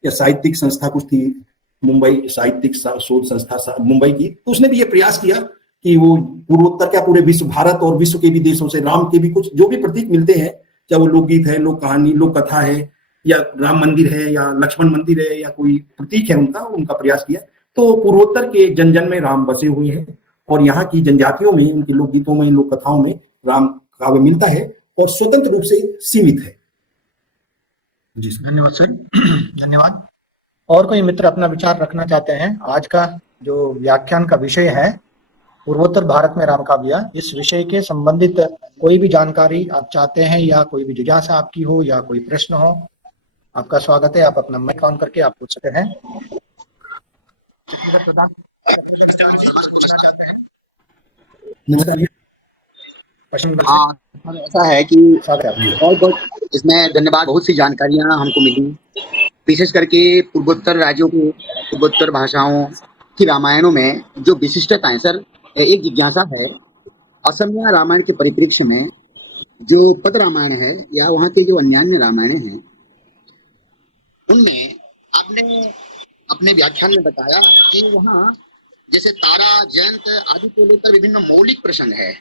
या साहित्यिक संस्था कुछ थी, मुंबई साहित्यिक शोध संस्था मुंबई की, तो उसने भी ये प्रयास किया कि वो पूर्वोत्तर क्या पूरे विश्व, भारत और विश्व के भी देशों से राम के भी कुछ जो भी प्रतीक मिलते हैं, चाहे वो लोकगीत है, लोक कहानी, लोक कथा है, या राम मंदिर है या लक्ष्मण मंदिर है या कोई प्रतीक है उनका प्रयास किया। तो पूर्वोत्तर के जन जन में राम बसे हुए हैं और यहाँ की जनजातियों में, उनके लोकगीतों में, लोक कथाओं में राम काव्य मिलता है और स्वतंत्र रूप से सीमित है। जी धन्यवाद सर, धन्यवाद। और कोई मित्र अपना विचार रखना चाहते हैं? आज का जो व्याख्यान का विषय है पूर्वोत्तर भारत में राम काव्य, इस विषय के संबंधित कोई भी जानकारी आप चाहते हैं या कोई भी जिज्ञासा आपकी हो या कोई प्रश्न हो, आपका स्वागत है। आप अपना माइक ऑन करके आप पूछ सकते हैं। हाँ, ऐसा है कि बहुत इसमें धन्यवाद, बहुत सी जानकारियां हमको मिली, विशेष करके पूर्वोत्तर राज्यों को, पूर्वोत्तर भाषाओं की रामायणों में जो विशिष्टता है। सर एक जिज्ञासा है, असमिया रामायण के परिप्रेक्ष्य में जो पद रामायण है या वहाँ के जो अन्यान्य रामायण हैं, उनमें आपने अपने व्याख्यान में बताया कि वहाँ जैसे तारा, जयंत आदि को लेकर विभिन्न मौलिक प्रसंग है,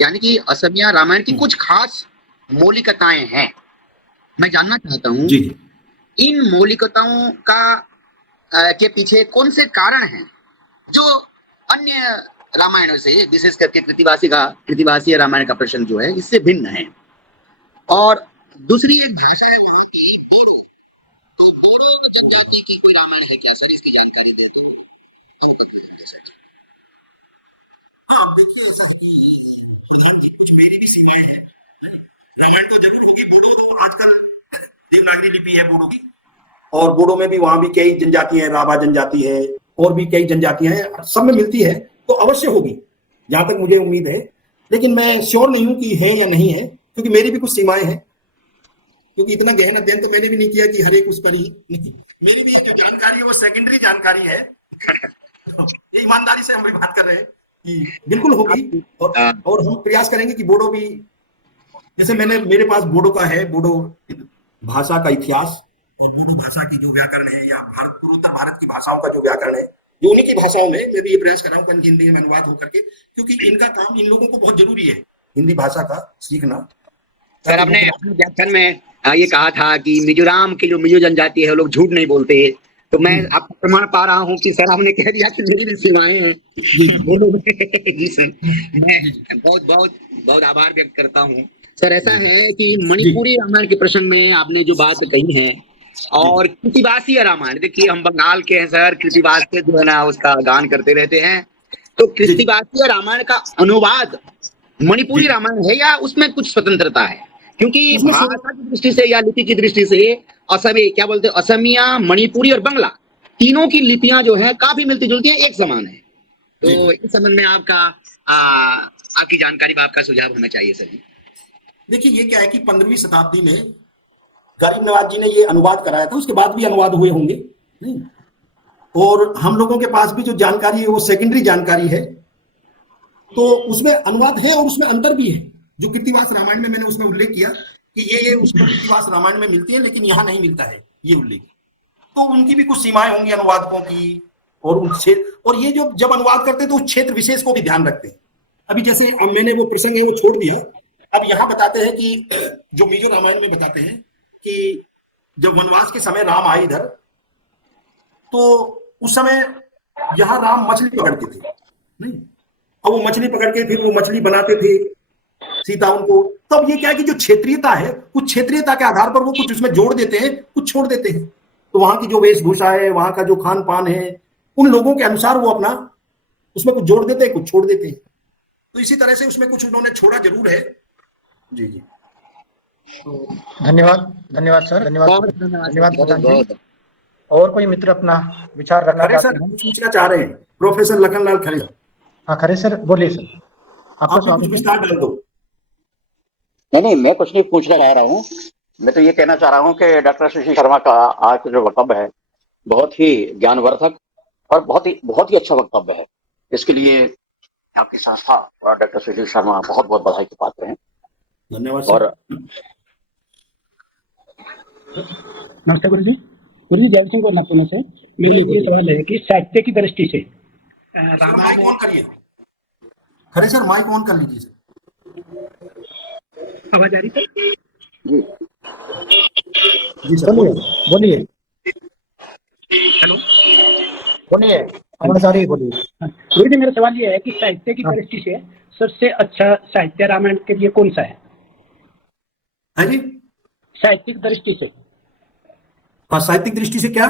यानी कि असमिया रामायण की कुछ खास मौलिकताएं हैं। मैं जानना चाहता हूँ इन मौलिकताओं का के पीछे कौन से कारण हैं जो अन्य रामायणों से, विशेष करके कृतिवासी रामायण का प्रसंग जो है इससे भिन्न है। और दूसरी एक भाषा है वहाँ की बोडो, तो बोडो जनजाति की कोई रामायण है क्या सर? इसकी जानकारी दे तो देखिए ऐसा है कि कुछ मेरी भी सीमाएं हैं। रामायण तो जरूर होगी। बोडो तो आजकल देवनागरी लिपि है बोडो की, और बोडो में भी वहां भी कई जनजातियां हैं, राभा जनजाति है और भी कई जनजातियां हैं, सब में मिलती है तो अवश्य होगी, जहां तक मुझे उम्मीद है। लेकिन मैं श्योर नहीं हूं कि है या नहीं है, क्योंकि मेरी भी कुछ सीमाएं हैं, क्योंकि इतना गहन अध्ययन तो मैंने भी नहीं किया कि हर एक उस पर ही नहीं। मेरी भी जो जानकारी है वो सेकेंडरी जानकारी है। ये ईमानदारी से हम भी बात कर रहे हैं कि बिल्कुल होगी, और हम प्रयास करेंगे कि बोडो भी, जैसे मेरे पास बोडो का है, बोडो भाषा का इतिहास और बोडो भाषा की जो व्याकरण है या पूर्वोत्तर भारत की भाषाओं का जो व्याकरण है, जो उन्हीं की भाषाओं में मैं भी ये प्रयास कर रहा हूँ हिंदी में अनुवाद होकर के, क्योंकि इनका काम इन लोगों को बहुत जरूरी है, हिंदी भाषा का सीखना। सर आपने अपने व्याख्यान में ये कहा था कि मिजोरम की जो मिजो जनजाति है वो लोग झूठ नहीं बोलते, तो मैं आपको प्रमाण पा रहा हूँ कि सर आपने कह दिया कि मेरी भी सीमाएं हैं। जी सर, मैं बहुत बहुत बहुत आभार व्यक्त करता हूँ। सर ऐसा है कि मणिपुरी रामायण के प्रसंग में आपने जो बात कही है और कृतिवासीय रामायण, देखिए हम बंगाल के हैं सर, कृतिवासीय जो है ना उसका गान करते रहते हैं, तो कृतिवासीय रामायण का अनुवाद मणिपुरी रामायण है या उसमें कुछ स्वतंत्रता है? क्योंकि भाषा की दृष्टि से या लिपि की दृष्टि से असमी क्या बोलते हैं, असमिया, मणिपुरी और बंगला तीनों की लिपियां जो है काफी मिलती जुलती है, एक समान है। तो इस संबंध में आपकी जानकारी, आपका सुझाव होना चाहिए सर। देखिए ये क्या है कि 15वीं शताब्दी में गरीब नवाज जी ने ये अनुवाद कराया था, उसके बाद भी अनुवाद हुए होंगे, और हम लोगों के पास भी जो जानकारी है वो सेकेंडरी जानकारी है, तो उसमें अनुवाद है और उसमें अंतर भी है। जो कृतिवास रामायण में मैंने उसमें उल्लेख किया कि ये उसमें कृतिवास रामायण में मिलती है लेकिन यहाँ नहीं मिलता है ये उल्लेख, तो उनकी भी कुछ सीमाएं होंगी अनुवादकों की, और उनसे, और ये जो जब अनुवाद करते हैं तो उस क्षेत्र विशेष को भी ध्यान रखते हैं। अभी जैसे मैंने वो प्रसंग है वो छोड़ दिया, अब यहाँ बताते हैं कि जो मिजो रामायण में बताते हैं कि जब वनवास के समय राम आए इधर, तो उस समय यहाँ राम मछली पकड़ते थे, नहीं, और वो मछली पकड़ के फिर वो मछली बनाते थे सीता उनको। तब ये क्या है कि जो क्षेत्रीयता है, कुछ क्षेत्रीयता के आधार पर वो कुछ उसमें जोड़ देते हैं, कुछ छोड़ देते हैं। तो वहां की जो वेशभूषा है, वहां का जो खान पान है, उन लोगों के अनुसार वो अपना उसमें कुछ जोड़ देते हैं, कुछ छोड़ देते हैं। तो इसी तरह से उसमें कुछ उन्होंने छोड़ा जरूर है। जी जी, धन्यवाद, धन्यवाद सर, धन्यवाद प्रधान जी। और कोई मित्र अपना विचार रखना चाहते हैं? पूछना चाह रहे हैं प्रोफेसर लखनलाल खरे। हाँ खरे सर, बोलिए सर, आपका आप कुछ विस्तार डाल दो। नहीं, मैं कुछ नहीं पूछना चाह रहा हूँ। मैं तो ये कहना चाह रहा हूँ कि डॉक्टर सुशील शर्मा का आज का जो वक्तव्य है बहुत ही ज्ञानवर्धक और बहुत ही अच्छा वक्तव्य है। इसके लिए आपकी संस्था और डॉक्टर सुशील शर्मा बहुत बहुत बधाई के पात्र हैं। धन्यवाद। और नमस्ते गुरु जी जय सिंह बोलना पुणे से। मेरा ये सवाल है कि साहित्य की दृष्टि से माइक ऑन करिए। खरे सर माइक ऑन कर लीजिए। आवाज आ रही सर? जी सर बोलिए। हेलो, बोलिए, आवाज आ रही है, बोलिए। गुरु जी मेरा सवाल ये है कि साहित्य की दृष्टि से सबसे अच्छा साहित्य रामायण के लिए कौन सा है? हाँ जी, साहित्यिक दृष्टि से। हाँ, साहित्यिक दृष्टि से क्या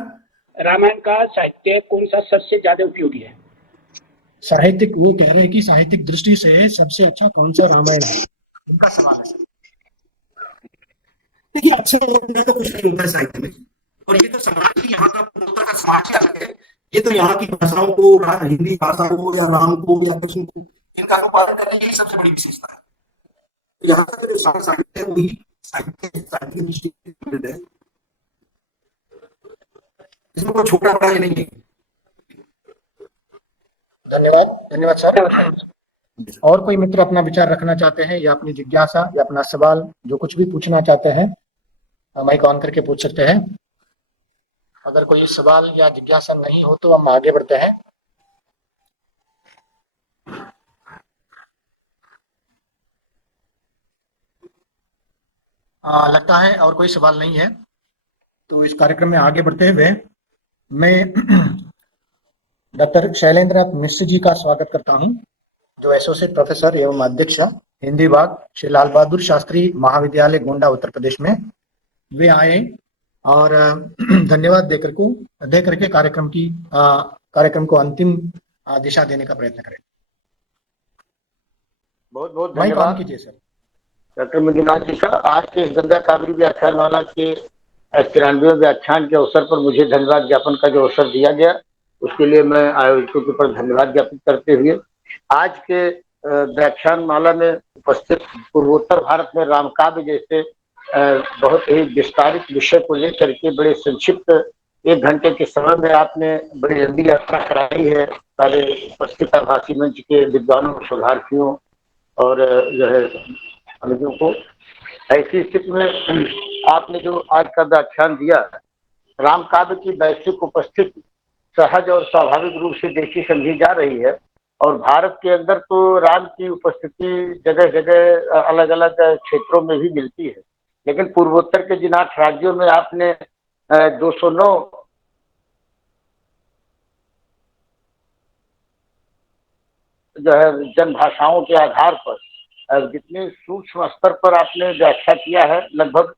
रामायण का साहित्य कौन सा सबसे ज्यादा उपयोगी है? साहित्यिक, वो कह रहे हैं कि साहित्यिक दृष्टि से सबसे अच्छा कौन सा रामायण है, उनका सवाल है। देखिए अच्छा तो कुछ नहीं होता है साहित्य में, और ये तो समाज ही यहाँ का समाज क्या है, ये तो यहाँ की भाषाओं को, हिंदी भाषा को या राम को या कृष्ण को, इनका अनुपालन करने की सबसे बड़ी विशेषता है। तो यहाँ का जो साहित्य है वही साहित्य दृष्टि है, इसमें कोई छोटा बड़ा ही नहीं है। धन्यवाद सर। और कोई मित्र अपना विचार रखना चाहते हैं या अपनी जिज्ञासा या अपना सवाल जो कुछ भी पूछना चाहते हैं, माइक ऑन करके पूछ सकते हैं। अगर कोई सवाल या जिज्ञासा नहीं हो तो हम आगे बढ़ते हैं। लगता है और कोई सवाल नहीं है, तो इस कार्यक्रम में आगे बढ़ते हुए मैं डॉक्टर शैलेंद्र मिश्र जी का स्वागत करता हूं, जो एसोसिएट प्रोफेसर एवं अध्यक्ष हिंदी विभाग श्री लाल बहादुर शास्त्री महाविद्यालय गोंडा उत्तर प्रदेश में। वे आए और धन्यवाद दे करके कार्यक्रम को अंतिम दिशा देने का प्रयत्न करें। बहुत बहुत माइक धन्यवाद ऑन कीजिए सर। डॉक्टर मंजुनाथ जी का आज के गंगा कावेरी व्याख्यानमाला के 93वें व्याख्यान के अवसर पर मुझे धन्यवाद ज्ञापन का जो अवसर दिया गया, उसके लिए मैं आयोजकों के ऊपर धन्यवाद ज्ञापित करते हुए आज के व्याख्यानमाला में उपस्थित पूर्वोत्तर भारत में रामकाव्य जैसे बहुत ही विस्तारित विषय को लेकर के बड़े संक्षिप्त 1 घंटे के समय में आपने बड़ी जल्दी यात्रा कराई है सारे उपस्थित आभासी मंच के विद्वानों, शोधार्थियों और जो है अनुजों को। ऐसी स्थिति में आपने जो आज का व्याख्यान दिया, रामकाव्य की वैश्विक उपस्थिति सहज और स्वाभाविक रूप से देखी समझी जा रही है, और भारत के अंदर तो राम की उपस्थिति जगह जगह अलग अलग क्षेत्रों में भी मिलती है, लेकिन पूर्वोत्तर के जिन 8 राज्यों में आपने 209 जो है जन भाषाओं के आधार पर जितने सूक्ष्म स्तर पर आपने व्याख्या किया है, लगभग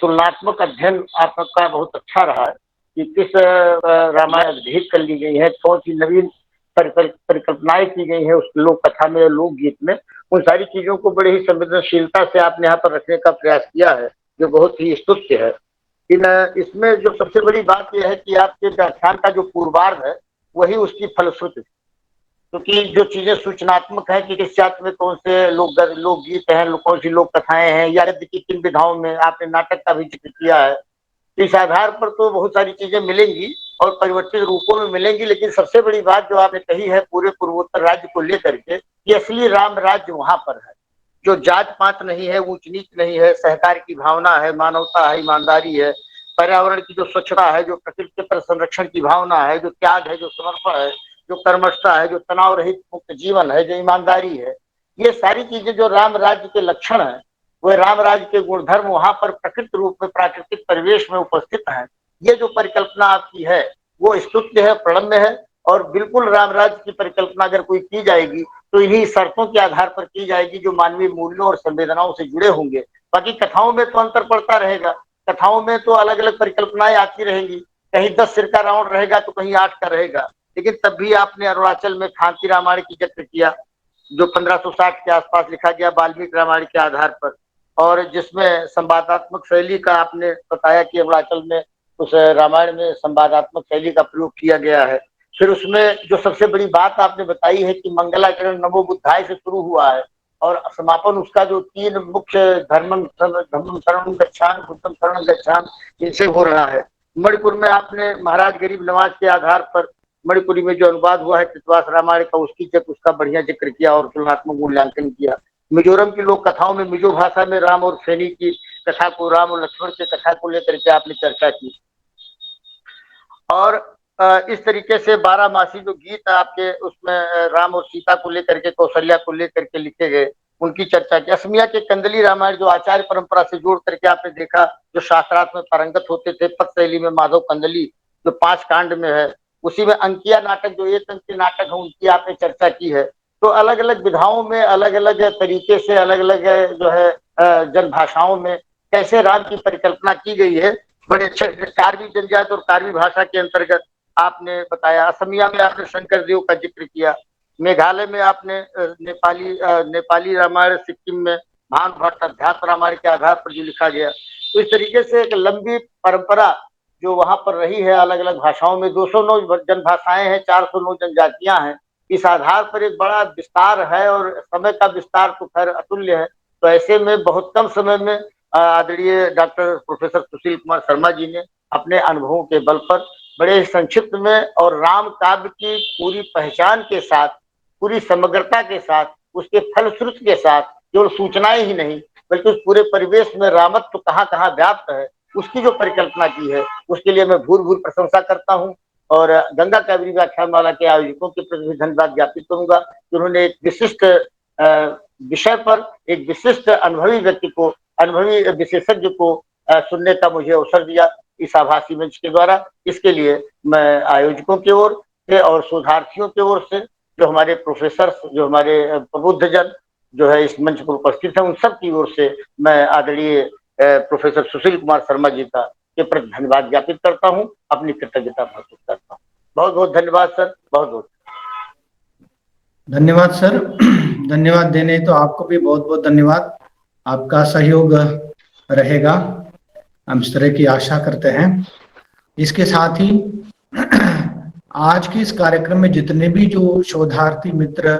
तुलनात्मक अध्ययन आपका बहुत अच्छा रहा है कि किस रामायण अभिहित कर ली गई है, कौन सी नवीन परिकल्पनाएं की गई है उस लोक कथा में, लोकगीत में। उन सारी चीजों को बड़े ही संवेदनशीलता से आपने यहाँ पर रखने का प्रयास किया है, जो बहुत ही स्तुत्य है। इसमें जो सबसे बड़ी बात यह है कि आपके व्याख्यान का जो पूर्वार्ध है वही उसकी फलश्रुति, क्योंकि जो चीजें सूचनात्मक है कि किस जाति में कौन से लोकगीत हैं, कौन सी लोक कथाएं हैं, या यद्य की किन विधाओं में आपने नाटक का भी जिक्र किया है, इस आधार पर तो बहुत सारी चीजें मिलेंगी और परिवर्तित रूपों में मिलेंगी। लेकिन सबसे बड़ी बात जो आपने कही है पूरे पूर्वोत्तर राज्य को लेकर के, कि असली राम राज्य वहां पर है, जो जात पात नहीं है, ऊंच नीच नहीं है, सहकार की भावना है, मानवता है, ईमानदारी है, पर्यावरण की जो स्वच्छता है, जो प्रकृति पर संरक्षण की भावना है, जो त्याग है, जो समर्पण है, जो कर्मठता है, जो तनाव रहित मुक्त जीवन है, जो ईमानदारी है, ये सारी चीजें जो राम राज्य के लक्षण है, वह राम राज्य के गुणधर्म वहां पर प्रकृत रूप में प्राकृतिक परिवेश में उपस्थित है। ये जो परिकल्पना आपकी है वो स्तुत्य है, प्रणम्य है, और बिल्कुल राम राज्य की परिकल्पना अगर कोई की जाएगी तो इन्हीं शर्तों के आधार पर की जाएगी जो मानवीय मूल्यों और संवेदनाओं से जुड़े होंगे। बाकी कथाओं में तो अंतर पड़ता रहेगा, कथाओं में तो अलग अलग परिकल्पनाएं आती रहेंगी, कहीं 10 सिर का रावण रहेगा तो कहीं 8 का रहेगा। लेकिन तब भी आपने अरुणाचल में खांती रामायण की जिक्र किया, जो 1560 के आसपास लिखा गया वाल्मीकि रामायण के आधार पर, और जिसमें संवादात्मक शैली का आपने बताया कि अरुणाचल में उस रामायण में संवादात्मक शैली का प्रयोग किया गया है। फिर उसमें जो सबसे बड़ी बात आपने बताई है कि मंगलाचरण नमो बुद्धाय से शुरू हुआ है और समापन उसका जो 3 मुख्य धर्मं शरणं गच्छामि, बुद्धं शरणं गच्छामि, इनसे हो रहा है। मणिपुर में आपने महाराज गरीब नवाज के आधार पर मणिपुरी में जो अनुवाद हुआ है कृतवास रामायण का, उसका बढ़िया जिक्र किया और तुलनात्मक मूल्यांकन किया। मिजोरम की लोक कथाओं में मिजो भाषा में राम और सैनी की कथा को, राम और लक्ष्मण की कथा को लेकर के आपने चर्चा की, और इस तरीके से 12 मासी जो गीत आपके उसमें राम और सीता को लेकर के, कौशल्या को लेकर के लिखे गए, उनकी चर्चा की। असमिया के कंदली रामायण जो आचार्य परंपरा से जोड़ करके आपने देखा, जो शास्त्रार्थ में पारंगत होते थे, पद शैली में माधव कंदली जो 5 कांड में है, उसी में अंकिया नाटक जो 1 अंक के नाटक है उनकी आपने चर्चा की है। तो अलग अलग विधाओं में अलग अलग तरीके से अलग अलग जो है जन भाषाओं में कैसे राम की परिकल्पना की गई है, बड़े अच्छे। कार्बी जनजाति और कार्बी भाषा के अंतर्गत आपने बताया। असमिया में आपने शंकर देव का जिक्र किया, मेघालय में आपने नेपाली रामायण, सिक्किम में भान भट्ट अध्यात्म रामायण के आधार पर जो लिखा गया। तो इस तरीके से एक लंबी परंपरा जो वहां पर रही है अलग अलग भाषाओं में, 209 जन भाषाएं हैं, 409 जनजातियां हैं। इस आधार पर एक बड़ा विस्तार है और समय का विस्तार तो खैर अतुल्य है। तो ऐसे में बहुत कम समय में आदरणीय डॉक्टर प्रोफेसर सुशील कुमार शर्मा जी ने अपने अनुभवों के बल पर बड़े संक्षिप्त में और राम काव्य की पूरी पहचान के साथ, पूरी समग्रता के साथ, उसके फलश्रुति के साथ, केवल सूचनाएं ही नहीं बल्कि उस पूरे परिवेश में रामत्व कहाँ कहाँ व्याप्त है उसकी जो परिकल्पना की है, उसके लिए मैं भूर भूर प्रशंसा करता हूँ। और गंगा कावेरी व्याख्यानमाला के आयोजकों के प्रति भी धन्यवाद ज्ञापित करूंगा कि उन्होंने एक विशिष्ट विषय पर एक विशिष्ट अनुभवी व्यक्ति को, अनुभवी विशेषज्ञ को सुनने का मुझे अवसर दिया इस आभासी मंच के द्वारा। इसके लिए मैं आयोजकों की ओर से और शोधार्थियों की ओर से, जो हमारे प्रोफेसर, जो हमारे प्रबुद्धजन जो है इस मंच पर उपस्थित है, उन सब की ओर से मैं आदरणीय प्रोफेसर सुशील कुमार शर्मा जी का के प्रति धन्यवाद ज्ञापित करता हूँ, अपनी कृतज्ञता महसूस करता हूँ। बहुत बहुत धन्यवाद सर, बहुत बहुत धन्यवाद सर। धन्यवाद देने तो आपको भी बहुत बहुत धन्यवाद, आपका सहयोग रहेगा, हम इस तरह की आशा करते हैं। इसके साथ ही आज के इस कार्यक्रम में जितने भी जो शोधार्थी मित्र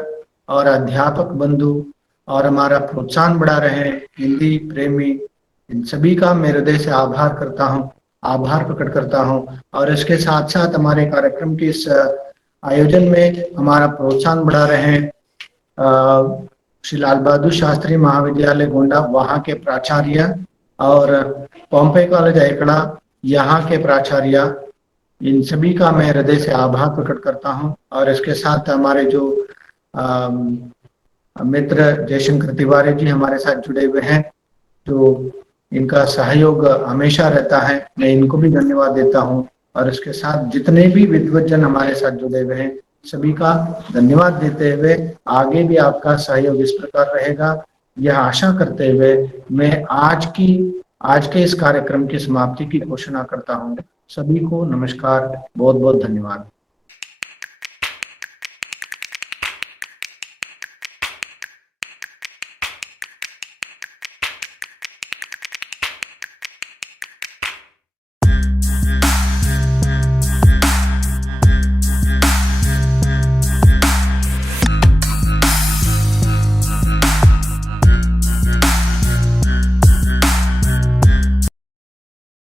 और अध्यापक बंधु और हमारा प्रोत्साहन बढ़ा रहे हैं, हिंदी प्रेमी, इन सभी का मैं हृदय से आभार करता हूँ, आभार प्रकट करता हूँ। और इसके साथ साथ हमारे कार्यक्रम के इस आयोजन में हमारा प्रोत्साहन बढ़ा रहे हैं श्री लाल बहादुर शास्त्री महाविद्यालय गोंडा, वहाँ के प्राचार्य, और पॉम्पे कॉलेज एकड़ा, यहाँ के प्राचार्य, इन सभी का मैं हृदय से आभार प्रकट करता हूँ। और इसके साथ हमारे जो मित्र जयशंकर तिवारी जी हमारे साथ जुड़े हुए हैं, जो इनका सहयोग हमेशा रहता है, मैं इनको भी धन्यवाद देता हूँ। और इसके साथ जितने भी विद्वज्जन हमारे साथ जुड़े हुए हैं, सभी का धन्यवाद देते हुए आगे भी आपका सहयोग इस प्रकार रहेगा, यह आशा करते हुए मैं आज के इस कार्यक्रम की समाप्ति की घोषणा करता हूं। सभी को नमस्कार, बहुत बहुत धन्यवाद।